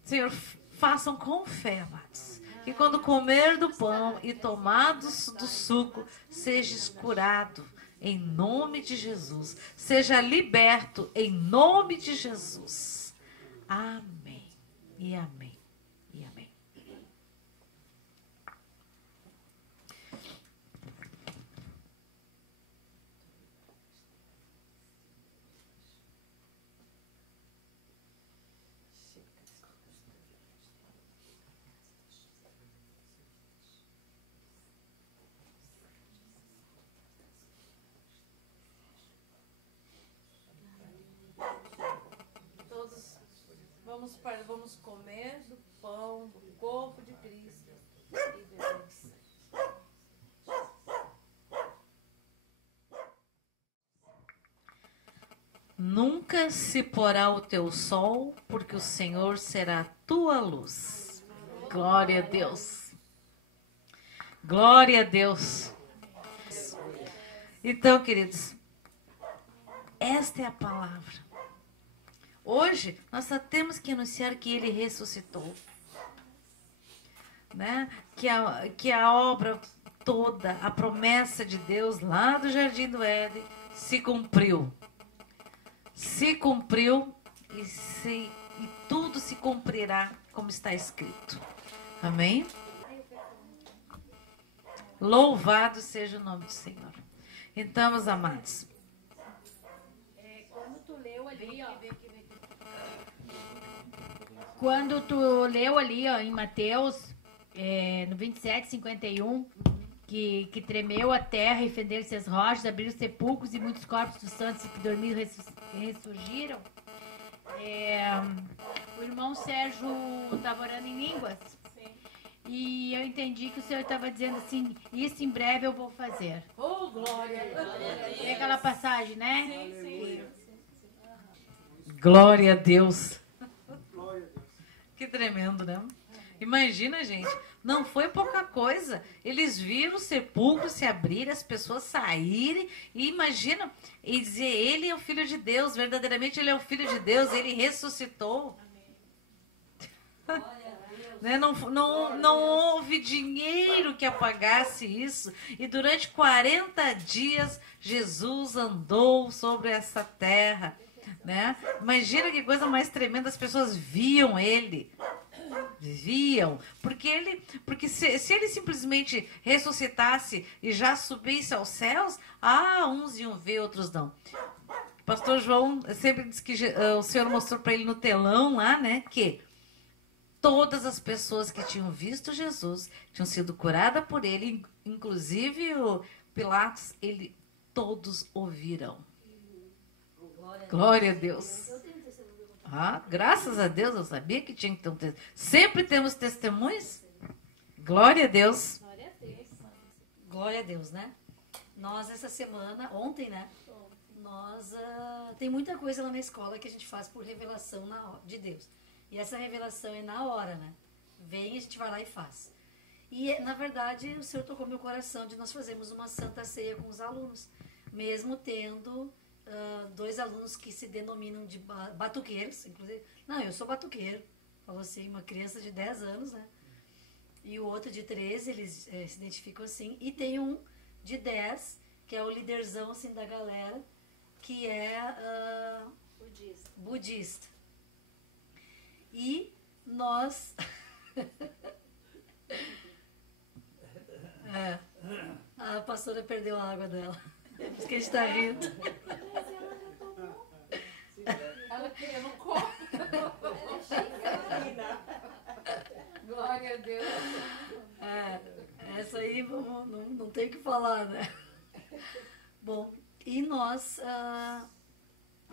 Senhor, façam com fé, amados, que quando comer do pão e tomar do suco, sejas curado em nome de Jesus. Seja liberto em nome de Jesus. Amém e amém e amém. Vamos comer do pão, do corpo de Cristo e beber do sangue. Nunca se porá o teu sol, porque o Senhor será a tua luz. Glória a Deus. Glória a Deus. Então, queridos, esta é a palavra. Hoje, nós só temos que anunciar que Ele ressuscitou. Né? Que a obra toda, a promessa de Deus lá do Jardim do Éden, se cumpriu. Se cumpriu e tudo se cumprirá como está escrito. Amém? Louvado seja o nome do Senhor. Então, meus amados. Quando tu leu ali, ó. Quando tu leu ali, ó, em Mateus, no 27:51, que tremeu a terra e fenderam-se as rochas, abriram sepulcros e muitos corpos dos santos que dormiram ressurgiram. O irmão Sérgio estava orando em línguas. Sim. E eu entendi que o Senhor estava dizendo assim, isso em breve eu vou fazer. Oh, glória! É aquela passagem, né? Sim, sim. Glória a Deus. Que tremendo, né? Imagina, gente, não foi pouca coisa. Eles viram o sepulcro se abrir, as pessoas saírem, e imagina, e dizer, ele é o Filho de Deus, verdadeiramente ele é o Filho de Deus, ele ressuscitou. Né? Não houve dinheiro que apagasse isso. E durante 40 dias, Jesus andou sobre essa terra. Né? Imagina que coisa mais tremenda, as pessoas viam ele. Viam, porque se ele simplesmente ressuscitasse e já subisse aos céus, uns iam ver, outros não. O pastor João sempre disse que o Senhor mostrou para ele no telão lá, né, que todas as pessoas que tinham visto Jesus tinham sido curadas por ele, inclusive o Pilatos, todos ouviram. Glória a Deus. Graças a Deus, eu sabia que tinha que ter um testemunho. Sempre temos testemunhos? Glória a Deus. Glória a Deus. Glória a Deus, né? Nós, essa semana, ontem, né? Nós, tem muita coisa lá na escola que a gente faz por revelação de Deus. E essa revelação é na hora, né? Vem, a gente vai lá e faz. E, na verdade, o Senhor tocou meu coração de nós fazermos uma santa ceia com os alunos. Mesmo tendo... dois alunos que se denominam de batuqueiros, inclusive. Não, eu sou batuqueiro. Falou assim, uma criança de 10 anos, né? E o outro de 13, eles se identificam assim. E tem um de 10, que é o líderzão assim, da galera, que é budista. E nós... a pastora perdeu a água dela. Por isso que a gente tá rindo. Ela queria no copo. Glória a Deus. tem o que falar, né? Bom, e nós...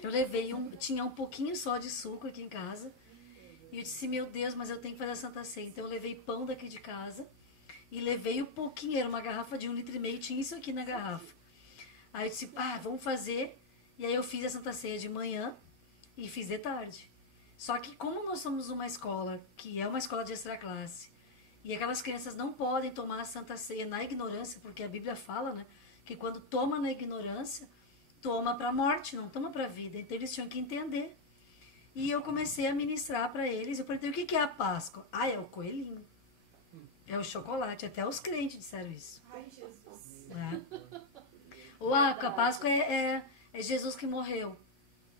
eu levei tinha um pouquinho só de suco aqui em casa. E eu disse, meu Deus, mas eu tenho que fazer a Santa Ceia. Então eu levei pão daqui de casa. E levei um pouquinho, era uma garrafa de 1,5 litro, tinha isso aqui na garrafa. Aí eu disse, vamos fazer. E aí eu fiz a Santa Ceia de manhã e fiz de tarde. Só que como nós somos uma escola, que é uma escola de extra classe, e aquelas crianças não podem tomar a Santa Ceia na ignorância, porque a Bíblia fala, né, que quando toma na ignorância, toma para a morte, não toma para a vida. Então eles tinham que entender. E eu comecei a ministrar para eles. Eu perguntei, o que é a Páscoa? É o coelhinho. É o chocolate. Até os crentes disseram isso. Ai, Jesus. Ou a Páscoa é Jesus que morreu.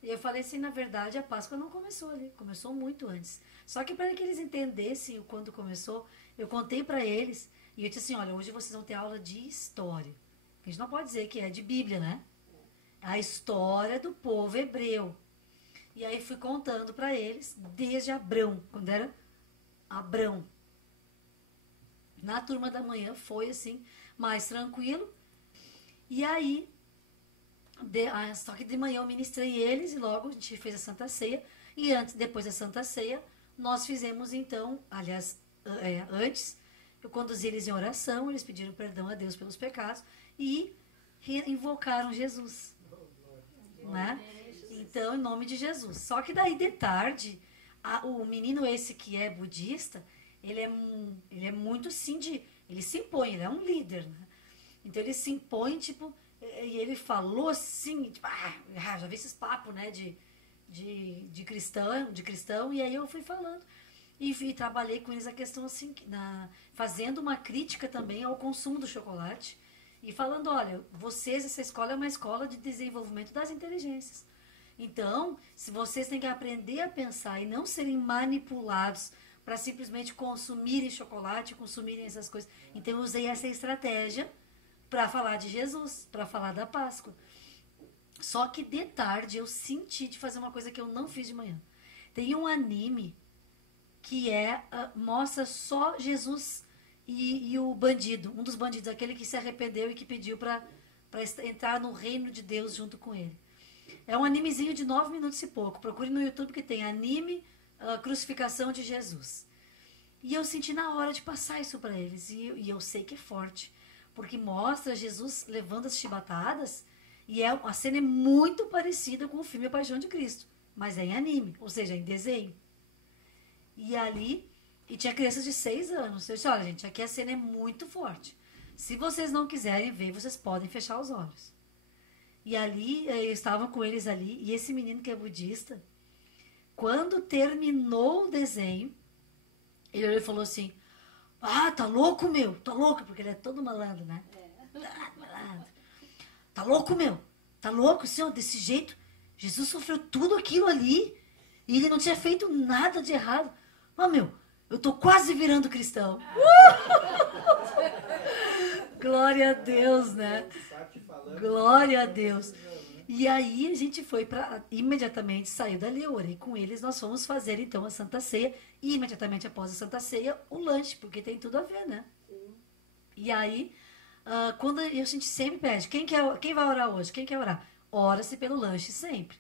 E eu falei assim, na verdade, a Páscoa não começou ali. Começou muito antes. Só que para que eles entendessem quando começou, eu contei para eles. E eu disse assim, olha, hoje vocês vão ter aula de história. A gente não pode dizer que é de Bíblia, né? A história do povo hebreu. E aí fui contando para eles desde Abrão, quando era Abrão. Na turma da manhã foi assim, mais tranquilo. E aí, só que de manhã eu ministrei eles e logo a gente fez a Santa Ceia. E depois da Santa Ceia, nós fizemos então, aliás, antes, eu conduzi eles em oração, eles pediram perdão a Deus pelos pecados e invocaram Jesus. Né? Então, em nome de Jesus. Só que daí de tarde, o menino esse que é budista, ele é muito assim ele se impõe, ele é um líder, né? Então ele se impõe, tipo, e ele falou assim, tipo, já vi esses papos, né, de cristão, e aí eu fui falando. E trabalhei com eles a questão assim, fazendo uma crítica também ao consumo do chocolate. E falando, olha, essa escola é uma escola de desenvolvimento das inteligências. Então, se vocês têm que aprender a pensar e não serem manipulados para simplesmente consumirem chocolate, consumirem essas coisas. Então, eu usei essa estratégia para falar de Jesus, para falar da Páscoa. Só que de tarde eu senti de fazer uma coisa que eu não fiz de manhã. Tem um anime que mostra só Jesus e o bandido, um dos bandidos, aquele que se arrependeu e que pediu para entrar no reino de Deus junto com ele. É um animezinho de 9 minutos e pouco. Procure no YouTube que tem anime Crucificação de Jesus. E eu senti na hora de passar isso para eles. E eu sei que é forte. Porque mostra Jesus levando as chibatadas. E a cena é muito parecida com o filme A Paixão de Cristo. Mas é em anime, ou seja, em desenho. E ali... E tinha crianças de 6 anos. Eu disse, olha, gente, aqui a cena é muito forte. Se vocês não quiserem ver, vocês podem fechar os olhos. E ali, eu estava com eles ali, e esse menino que é budista, quando terminou o desenho, ele olhou e falou assim, tá louco, meu? Tá louco? Porque ele é todo malandro, né? Malandro. Tá louco, meu? Tá louco, senhor? Desse jeito, Jesus sofreu tudo aquilo ali, e ele não tinha feito nada de errado. Meu, eu tô quase virando cristão. Glória a Deus, né? Glória a Deus. E aí a gente foi imediatamente saiu dali, eu orei com eles, nós fomos fazer então a Santa Ceia, e imediatamente após a Santa Ceia, o lanche, porque tem tudo a ver, né? Sim. E aí, quando a gente sempre pede, quem vai orar hoje? Quem quer orar? Ora-se pelo lanche sempre.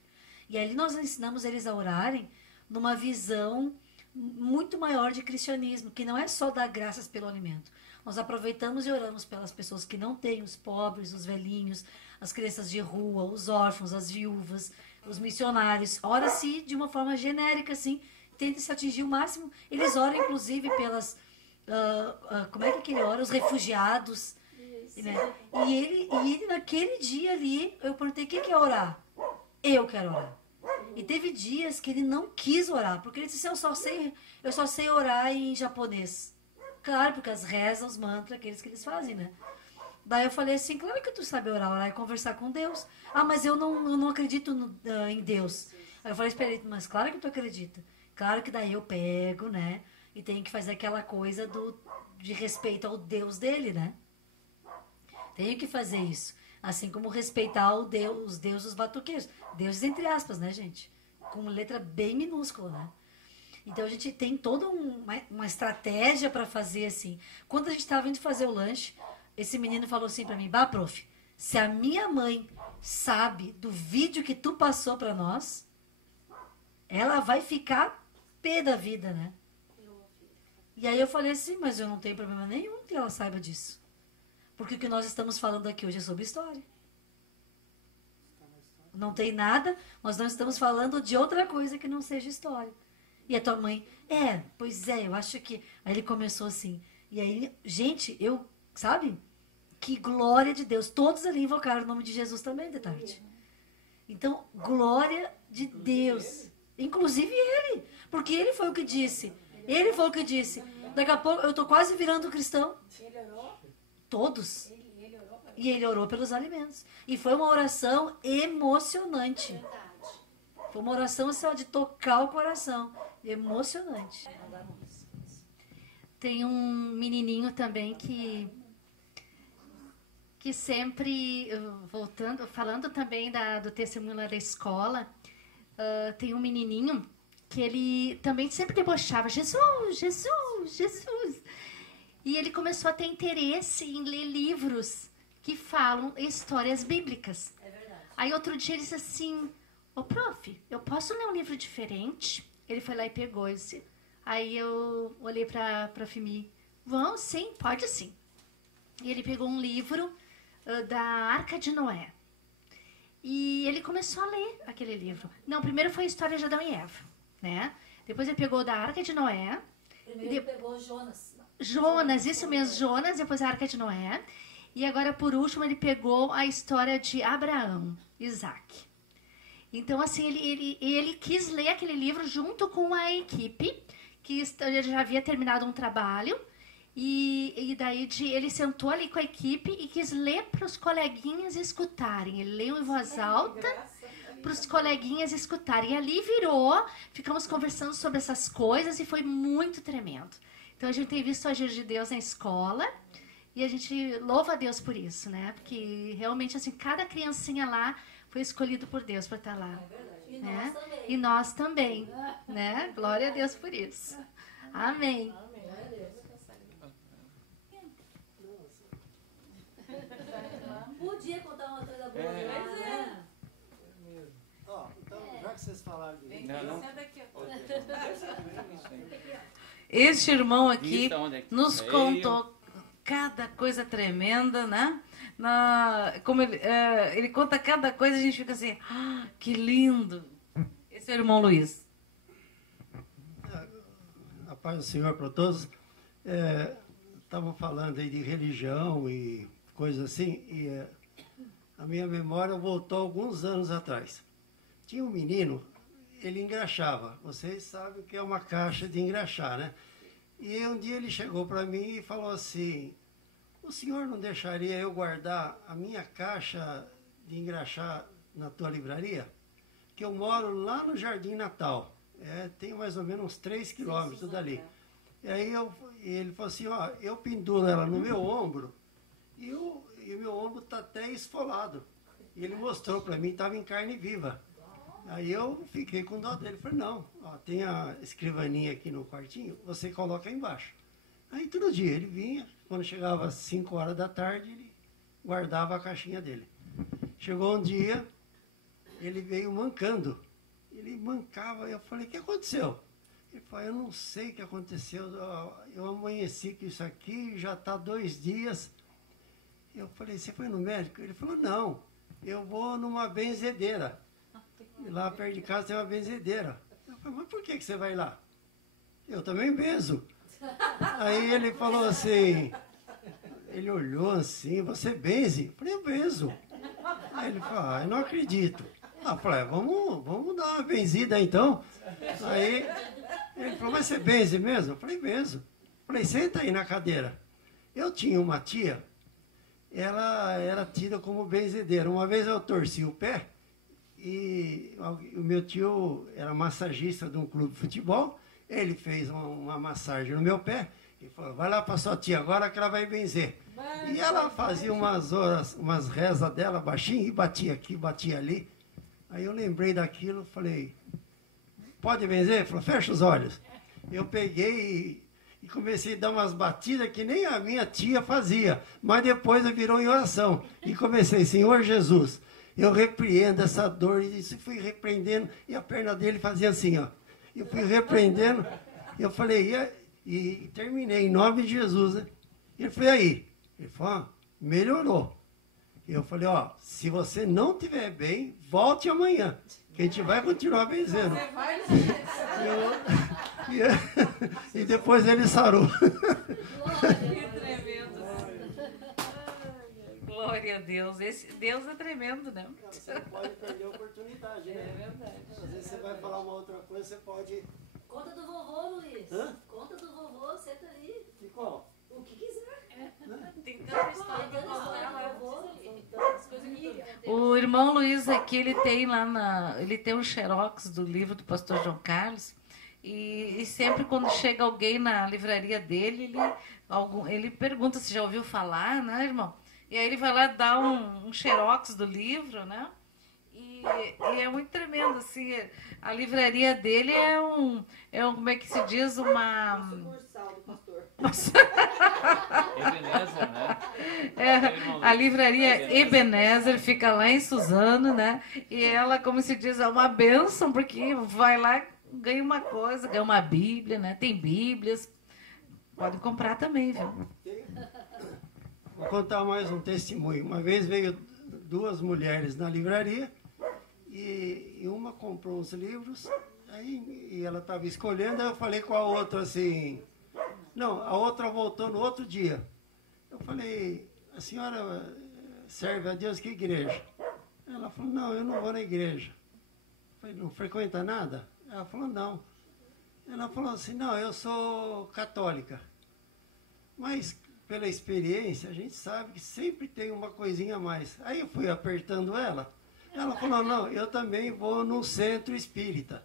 E aí nós ensinamos eles a orarem numa visão muito maior de cristianismo, que não é só dar graças pelo alimento. Nós aproveitamos e oramos pelas pessoas que não têm, os pobres, os velhinhos, as crianças de rua, os órfãos, as viúvas, os missionários. Ora-se de uma forma genérica, assim, tenta-se atingir o máximo. Eles oram, inclusive, pelas... como é que ele ora? Os refugiados. Né? E ele, naquele dia ali, eu perguntei, quem quer orar? Eu quero orar. E teve dias que ele não quis orar, porque ele disse, eu só sei orar em japonês. Claro, porque as rezas, os mantras, aqueles que eles fazem, né? Daí eu falei assim, claro que tu sabe orar e conversar com Deus. Mas eu não acredito em Deus. Aí eu falei, espera aí, mas claro que tu acredita. Claro que daí eu pego, né? E tenho que fazer aquela coisa de respeito ao Deus dele, né? Tenho que fazer isso. Assim como respeitar os deuses dos batuqueiros. Deuses entre aspas, né, gente? Com letra bem minúscula, né? Então, a gente tem toda uma estratégia para fazer assim. Quando a gente estava indo fazer o lanche, esse menino falou assim pra mim, prof, se a minha mãe sabe do vídeo que tu passou pra nós, ela vai ficar pé da vida, né? E aí eu falei assim, mas eu não tenho problema nenhum que ela saiba disso. Porque o que nós estamos falando aqui hoje é sobre história. Não tem nada, nós não estamos falando de outra coisa que não seja história. E a tua mãe, pois é, eu acho que... Aí ele começou assim. E aí, gente, sabe? Que glória de Deus. Todos ali invocaram o nome de Jesus também de tarde. Então, glória de Deus. Inclusive ele. Porque ele foi o que disse. Ele foi o que disse. Daqui a pouco, eu estou quase virando cristão. Ele orou? Todos. Ele orou para... E ele orou pelos alimentos. E foi uma oração emocionante. Foi uma oração assim, de tocar o coração. Emocionante. Tem um menininho também que sempre, falando também do testemunho lá da escola, tem um menininho que ele também sempre debochava, Jesus, Jesus, Jesus. E ele começou a ter interesse em ler livros que falam histórias bíblicas. É verdade. Aí outro dia ele disse assim, prof, eu posso ler um livro diferente? Ele foi lá e pegou esse. Aí eu olhei para a Fimi, sim, pode sim. E ele pegou um livro da Arca de Noé. E ele começou a ler aquele livro. Não, primeiro foi a história de Adão e Eva, né? Depois ele pegou da Arca de Noé. Primeiro ele pegou Jonas. Jonas, isso mesmo, Jonas, depois a Arca de Noé. E agora, por último, ele pegou a história de Abraão, Isaac. Então, assim, ele quis ler aquele livro junto com a equipe, que ele já havia terminado um trabalho. E daí ele sentou ali com a equipe e quis ler para os coleguinhas escutarem. Ele leu em voz alta para os coleguinhas escutarem. E ali ficamos conversando sobre essas coisas e foi muito tremendo. Então a gente tem visto o agir de Deus na escola e a gente louva a Deus por isso, né? Porque realmente, assim, cada criancinha lá foi escolhido por Deus para estar lá. É verdade. Né? E nós também, né? Glória a Deus por isso. Amém. Podia contar uma coisa boa, né? Então, já que vocês falaram de mim, este irmão aqui nos contou cada coisa tremenda, né? Como ele conta cada coisa, a gente fica assim, que lindo. Esse é o irmão Luiz. A paz do Senhor para todos. Estavam falando aí de religião e coisas assim, e a minha memória voltou alguns anos atrás. Tinha um menino, ele engraxava. Vocês sabem o que é uma caixa de engraxar, né? E um dia ele chegou para mim e falou assim, o senhor não deixaria eu guardar a minha caixa de engraxar na tua livraria? Que eu moro lá no Jardim Natal. Tem mais ou menos uns 3 quilômetros dali. E aí ele falou assim, eu penduro ela no meu ombro e o meu ombro está até esfolado. E ele mostrou para mim, estava em carne viva. Aí eu fiquei com dó dele. Falei, não, tem a escrivaninha aqui no quartinho, você coloca aí embaixo. Aí todo dia ele vinha, quando chegava às 5 horas da tarde, ele guardava a caixinha dele. Chegou um dia, ele veio mancando. Ele mancava, eu falei, o que aconteceu? Ele falou, eu não sei o que aconteceu, eu amanheci com isso aqui, já está 2 dias. Eu falei, você foi no médico? Ele falou, não, eu vou numa benzedeira. E lá perto de casa tem uma benzedeira. Eu falei, mas por que você vai lá? Eu também benzo. Aí ele falou assim, ele olhou assim, você benze? Eu falei, eu benzo. Aí ele falou, eu não acredito. Eu falei, vamos dar uma benzida então. Aí ele falou, mas você benze mesmo? Eu falei, benzo. Eu falei, senta aí na cadeira. Eu tinha uma tia, ela era tida como benzedeira. Uma vez eu torci o pé e o meu tio era massagista de um clube de futebol. Ele fez uma massagem no meu pé e falou, vai lá para sua tia agora que ela vai benzer. E ela fazia umas rezas dela baixinho e batia aqui, batia ali. Aí eu lembrei daquilo, falei, pode benzer? Ele falou, fecha os olhos. Eu peguei e comecei a dar umas batidas que nem a minha tia fazia. Mas depois eu virou em oração. E comecei, Senhor Jesus, eu repreendo essa dor. E fui repreendendo. E a perna dele fazia assim, ó. Eu fui repreendendo. Eu falei, e terminei, em nome de Jesus. Né? Ele foi aí. Ele falou, melhorou. Eu falei, ó, se você não estiver bem, volte amanhã. Que a gente vai continuar vencendo. E depois ele sarou. Que tremendo. Glória a Deus. Esse Deus é tremendo, né? Você não pode perder a oportunidade, né? É verdade. Às vezes você vai falar uma outra coisa, você pode... Conta do vovô, Luiz. Hã? Conta do vovô, senta ali. E qual? O que quiser. Tem tanta história Tem tanta história do vovô. O irmão Luiz aqui, ele tem lá ele tem um xerox do livro do pastor João Carlos, e sempre quando chega alguém na livraria dele, ele pergunta se já ouviu falar, né, irmão? E aí ele vai lá dar um xerox do livro, né? E é muito tremendo, assim, a livraria dele é um como é que se diz, uma... Sucursal do pastor. Ebenezer, né? A livraria Ebenezer fica lá em Suzano, né? E ela, como se diz, é uma bênção, porque vai lá, ganha uma coisa, ganha uma Bíblia, né? Tem Bíblias. Pode comprar também, viu? Vou contar mais um testemunho. Uma vez veio 2 mulheres na livraria e uma comprou uns livros, e ela estava escolhendo, aí eu falei com a outra assim... Não, a outra voltou no outro dia. Eu falei, a senhora serve a Deus que igreja? Ela falou, não, eu não vou na igreja. Eu falei, não frequenta nada? Ela falou, não. Ela falou assim, não, eu sou católica. Mas, pela experiência, a gente sabe que sempre tem uma coisinha a mais. Aí eu fui apertando ela. Ela falou, não, eu também vou num centro espírita.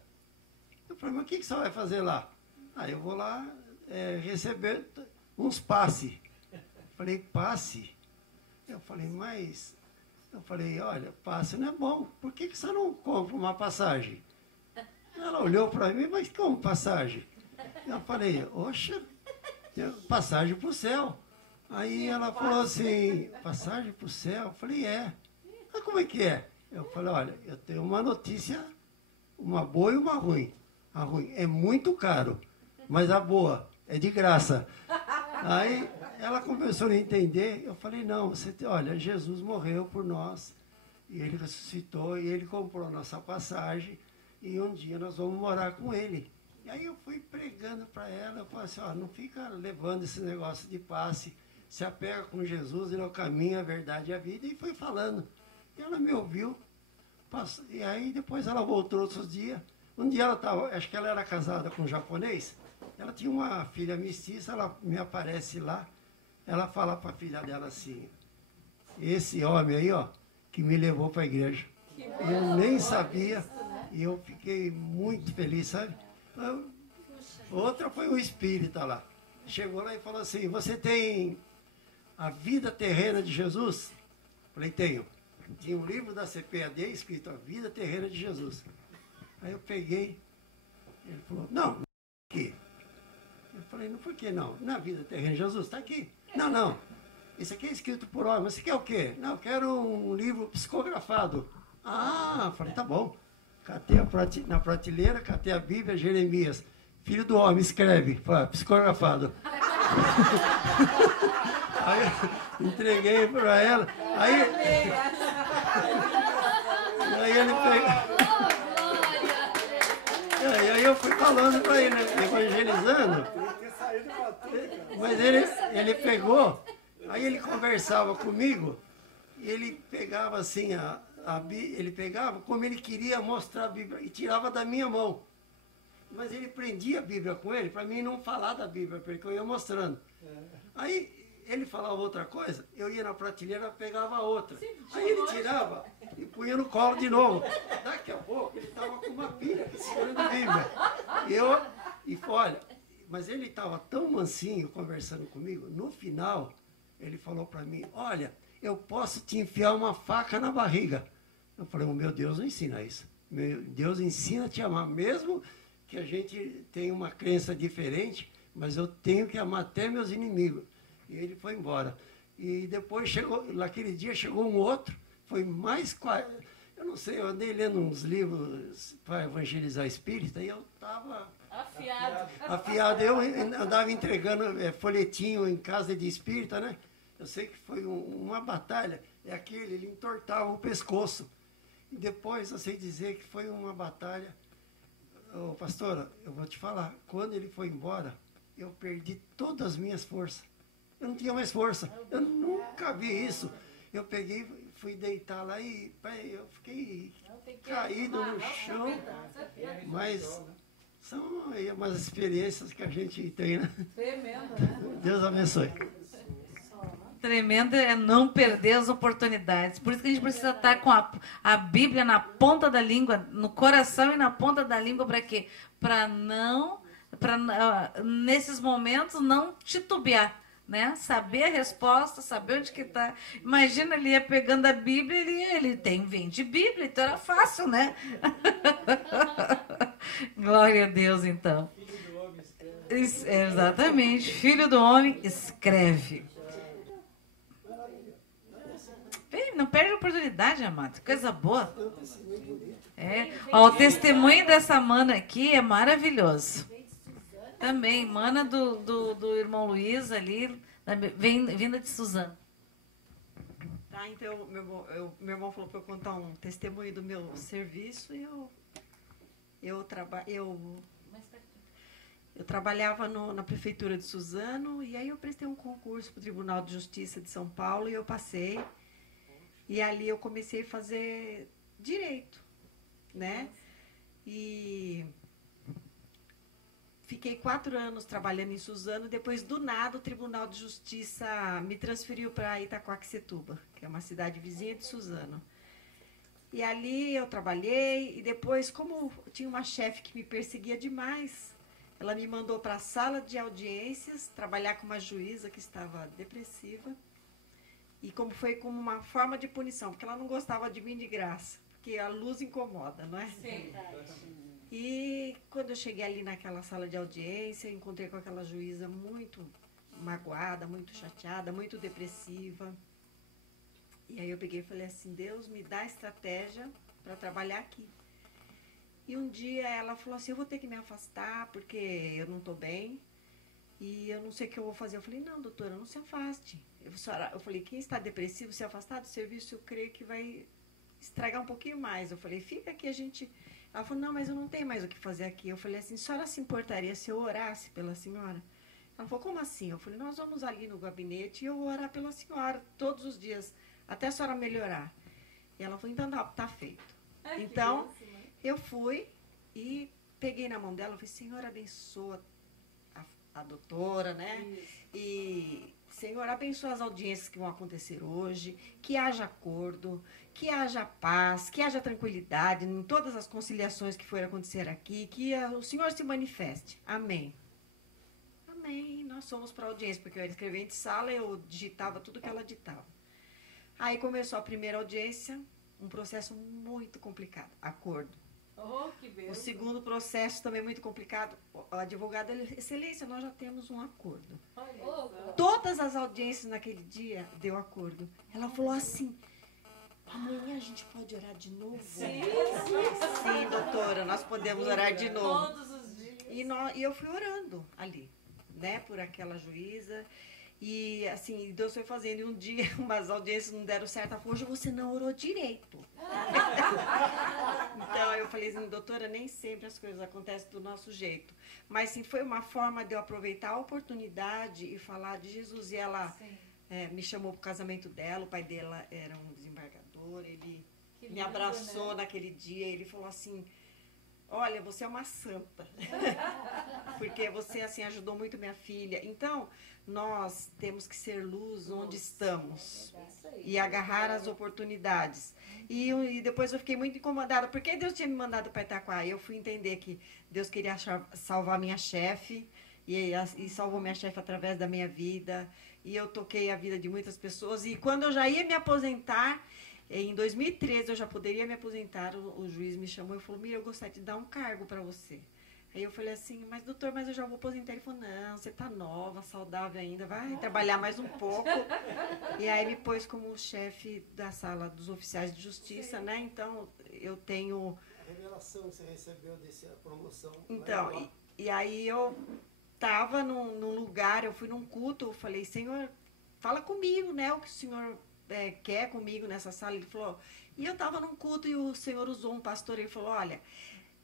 Eu falei, mas o que você vai fazer lá? Aí eu vou lá receber uns passe. Eu falei, passe? Eu falei, mas... Eu falei, olha, passe não é bom. Por que você não compra uma passagem? Ela olhou para mim, mas como passagem? Eu falei, oxa, passagem para o céu. Aí ela falou assim, passagem para o céu? Eu falei, é. Mas como é que é? Eu falei, olha, eu tenho uma notícia, uma boa e uma ruim. A ruim é muito caro, mas a boa é de graça. Aí ela começou a entender. Eu falei, não, olha, Jesus morreu por nós, e ele ressuscitou, e ele comprou a nossa passagem, e um dia nós vamos morar com ele. E aí eu fui pregando para ela, eu falei assim, ó, não fica levando esse negócio de passe, se apega com Jesus, ele é o caminho, a verdade e a vida, e fui falando. E ela me ouviu, e aí depois ela voltou outros dias. Um dia ela estava, acho que ela era casada com um japonês, ela tinha uma filha mestiça, ela me aparece lá, ela fala para a filha dela assim, esse homem aí, ó, que me levou para a igreja. Eu nem sabia, e eu fiquei muito feliz, sabe? Outra foi o espírita lá. Chegou lá e falou assim, você tem a vida terrena de Jesus? Falei, tenho. Tinha um livro da CPAD escrito A Vida Terrena de Jesus. Aí eu peguei, ele falou, não, aqui. Eu falei, não, por que não? Na Vida Terrena de Jesus, está aqui. Não, não, isso aqui é escrito por homem, mas você quer o quê? Não, eu quero um livro psicografado. Ah, falei, tá bom. Catei na prateleira, catei a Bíblia, Jeremias. Filho do homem, escreve, psicografado. Aí entreguei para ela. Aí ele pegou. E aí eu fui falando para ele, né, evangelizando. Mas ele pegou, aí ele conversava comigo, e ele pegava assim, ele pegava como ele queria mostrar a Bíblia, e tirava da minha mão. Mas ele prendia a Bíblia com ele, para mim não falar da Bíblia, porque eu ia mostrando. Aí ele falava outra coisa, eu ia na prateleira, pegava outra. Aí ele tirava e punha no colo de novo. Daqui a pouco ele estava com uma pilha segurando a Bíblia. E olha, mas ele estava tão mansinho conversando comigo, no final ele falou para mim, olha, eu posso te enfiar uma faca na barriga. Eu falei, meu Deus não ensina isso. Meu Deus ensina a te amar, mesmo que a gente tenha uma crença diferente, mas eu tenho que amar até meus inimigos. E ele foi embora. E depois chegou, naquele dia chegou um outro, foi mais... Eu não sei, eu andei lendo uns livros para evangelizar espírita e eu estava... Afiado. Eu andava entregando folhetinho em casa de espírita, né? Eu sei que foi uma batalha. Ele entortava o pescoço. E depois eu sei dizer que foi uma batalha. Ô, pastora, eu vou te falar, quando ele foi embora, eu perdi todas as minhas forças. Eu não tinha mais força. Eu nunca vi isso. Eu peguei, fui deitar lá e eu fiquei caído no chão. Mas são umas experiências que a gente tem, né? Tremendo, né? Deus abençoe. Tremendo é não perder as oportunidades. Por isso que a gente precisa estar com a Bíblia na ponta da língua, no coração e na ponta da língua, para quê? Para nesses momentos, não titubear, né? Saber a resposta, saber onde que está. Imagina, ele ia pegando a Bíblia, vem de Bíblia, então era fácil, né? Glória a Deus, então. Filho do homem escreve. Exatamente, filho do homem escreve. Não perde a oportunidade, amado. Coisa boa. Ó, o testemunho dessa mana aqui é maravilhoso. Também, mana do irmão Luiz ali, vinda de Suzano. Tá, então, meu irmão falou para eu contar um testemunho do meu serviço e eu trabalhava na prefeitura de Suzano e aí eu prestei um concurso para o Tribunal de Justiça de São Paulo e eu passei. E ali eu comecei a fazer direito, né? E fiquei 4 anos trabalhando em Suzano. Depois, do nada, o Tribunal de Justiça me transferiu para Itaquaquecetuba, que é uma cidade vizinha de Suzano. E ali eu trabalhei. E depois, como tinha uma chefe que me perseguia demais, ela me mandou para a sala de audiências trabalhar com uma juíza que estava depressiva. E foi como uma forma de punição, porque ela não gostava de mim de graça, porque a luz incomoda, não é? Sim. E quando eu cheguei ali naquela sala de audiência, encontrei com aquela juíza muito magoada, muito chateada, muito depressiva. E aí eu peguei e falei assim, Deus, me dá estratégia para trabalhar aqui. E um dia ela falou assim, eu vou ter que me afastar, porque eu não estou bem, e eu não sei o que eu vou fazer. Eu falei, não, doutora, não se afaste. Eu falei, quem está depressivo, se afastar do serviço, eu creio que vai estragar um pouquinho mais. Eu falei, fica aqui, a gente... Ela falou, não, mas eu não tenho mais o que fazer aqui. Eu falei assim, a senhora se importaria se eu orasse pela senhora? Ela falou, como assim? Eu falei, nós vamos ali no gabinete e eu vou orar pela senhora todos os dias, até a senhora melhorar. E ela falou, então tá feito. Então, eu fui e peguei na mão dela, eu falei, Senhor, abençoa a doutora, né? Isso. E, Senhor, abençoa as audiências que vão acontecer hoje, que haja acordo, que haja paz, que haja tranquilidade em todas as conciliações que forem acontecer aqui, que o Senhor se manifeste. Amém. Amém. Nós fomos para a audiência, porque eu era escrevente de sala, eu digitava tudo que ela ditava. Aí começou a primeira audiência, um processo muito complicado, acordo. Oh, que beleza. O segundo processo também muito complicado, o advogado, excelência, nós já temos um acordo. Todas as audiências naquele dia deu acordo. Ela falou assim, amanhã a gente pode orar de novo? Sim, sim, doutora, nós podemos orar de novo. Todos os dias. E eu fui orando ali, né, por aquela juíza. E assim, Deus foi fazendo. E um dia, umas audiências não deram certo. Ela falou, hoje você não orou direito. Então, eu falei assim, doutora, nem sempre as coisas acontecem do nosso jeito. Mas, sim, foi uma forma de eu aproveitar a oportunidade e falar de Jesus. E ela me chamou para o casamento dela. O pai dela era um desembargador. Ele me abraçou, né, naquele dia. Ele falou assim, olha, você é uma santa. Porque você, assim, ajudou muito minha filha. Então, nós temos que ser luz onde estamos e agarrar as oportunidades. E depois eu fiquei muito incomodada, porque Deus tinha me mandado para Itaquá. Eu fui entender que Deus queria salvar minha chefe, e salvou minha chefe através da minha vida. E eu toquei a vida de muitas pessoas. E quando eu já ia me aposentar, em 2013 eu já poderia me aposentar, o juiz me chamou e falou, Mira, eu gostaria de dar um cargo para você. Aí eu falei assim, mas doutor, mas eu já vou aposentar. Ele falou, não, você tá nova, saudável ainda, vai trabalhar mais um pouco. E aí me pôs como chefe da sala dos oficiais de justiça, né? Então, eu tenho... A revelação que você recebeu dessa promoção... Então, e aí eu tava num lugar, eu fui num culto, eu falei, Senhor, fala comigo, né? O que o Senhor quer comigo nessa sala. Ele falou... E eu tava num culto e o Senhor usou um pastor, ele falou, olha...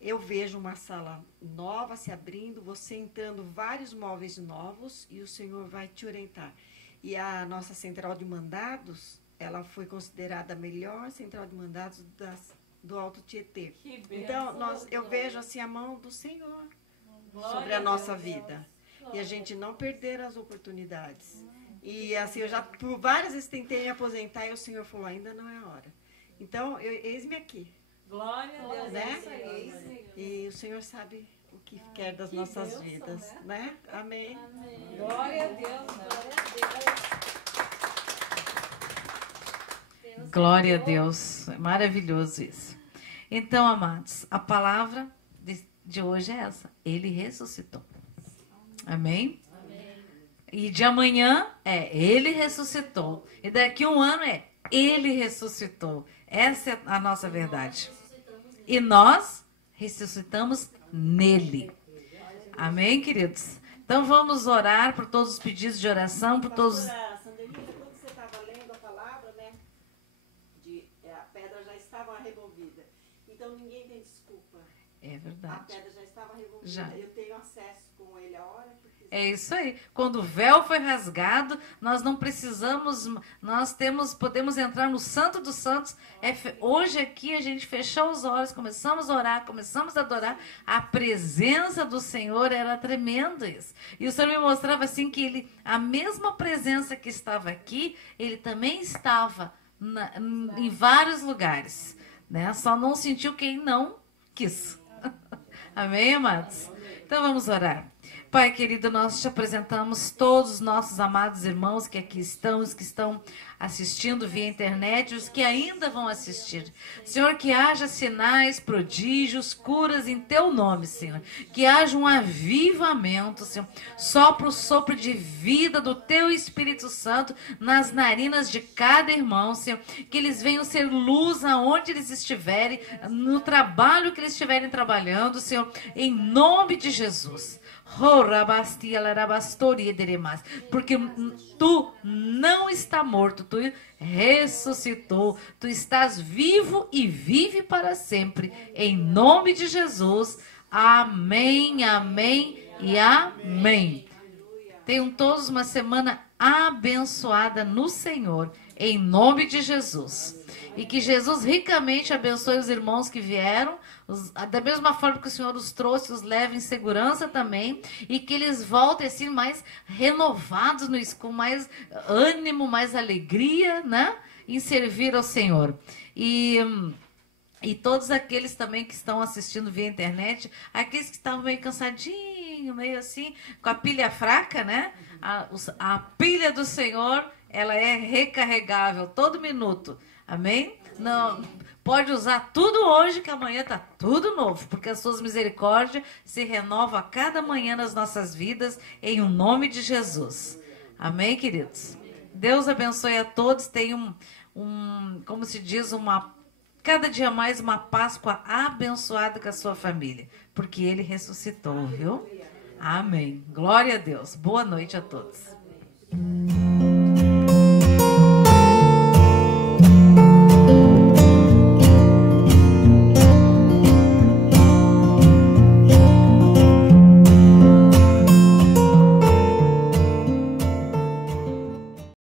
Eu vejo uma sala nova se abrindo, você entrando vários móveis novos e o Senhor vai te orientar. E a nossa central de mandados, ela foi considerada a melhor central de mandados do Alto Tietê. Então, eu vejo assim a mão do Senhor sobre a nossa vida. E a gente não perder as oportunidades. E assim, eu já por várias vezes tentei me aposentar e o Senhor falou, ainda não é a hora. Então, eis-me aqui. Glória a Deus, né? E o Senhor sabe o que quer das nossas vidas, né? Amém. Glória a Deus, Glória a Deus. Maravilhoso isso. Então, amados, a palavra de hoje é essa. Ele ressuscitou. Amém? E de amanhã ele ressuscitou. E daqui a um ano ele ressuscitou. Essa é a nossa verdade. E nós ressuscitamos nele. Amém, queridos? Então vamos orar por todos os pedidos de oração, por todos... Sandelita, quando você estava lendo a palavra, né? A pedra já estava removida. Então ninguém tem desculpa. É verdade. A pedra já estava removida. Já. Eu tenho acesso com ele a hora que quiser. É isso aí. Quando o véu foi rasgado, nós não precisamos, podemos entrar no Santo dos Santos. Hoje aqui a gente fechou os olhos, começamos a orar, começamos a adorar. A presença do Senhor era tremenda isso. E o Senhor me mostrava assim que a mesma presença que estava aqui, ele também estava em vários lugares, né? Só não sentiu quem não quis. Amém, amados? Então vamos orar. Pai querido, nós te apresentamos todos os nossos amados irmãos que aqui estão, os que estão assistindo via internet, os que ainda vão assistir. Senhor, que haja sinais, prodígios, curas em teu nome, Senhor. Que haja um avivamento, Senhor. Sopra o sopro de vida do teu Espírito Santo nas narinas de cada irmão, Senhor. Que eles venham ser luz aonde eles estiverem, no trabalho que eles estiverem trabalhando, Senhor. Em nome de Jesus. Porque tu não está morto, tu ressuscitou, tu estás vivo e vive para sempre. Em nome de Jesus. Amém, amém e amém. Tenham todos uma semana abençoada no Senhor, em nome de Jesus. E que Jesus ricamente abençoe os irmãos que vieram, da mesma forma que o Senhor os trouxe, os leve em segurança também, e que eles voltem assim mais renovados, com mais ânimo, mais alegria, né? Em servir ao Senhor. E todos aqueles também que estão assistindo via internet, aqueles que estavam meio cansadinhos, meio assim, com a pilha fraca, né? A pilha do Senhor, ela é recarregável todo minuto. Amém? Não, pode usar tudo hoje, que amanhã está tudo novo, porque as suas misericórdias se renovam a cada manhã nas nossas vidas, em o nome de Jesus. Amém, queridos? Deus abençoe a todos. Tenham como se diz, cada dia mais uma Páscoa abençoada com a sua família, porque Ele ressuscitou, viu? Amém. Glória a Deus. Boa noite a todos.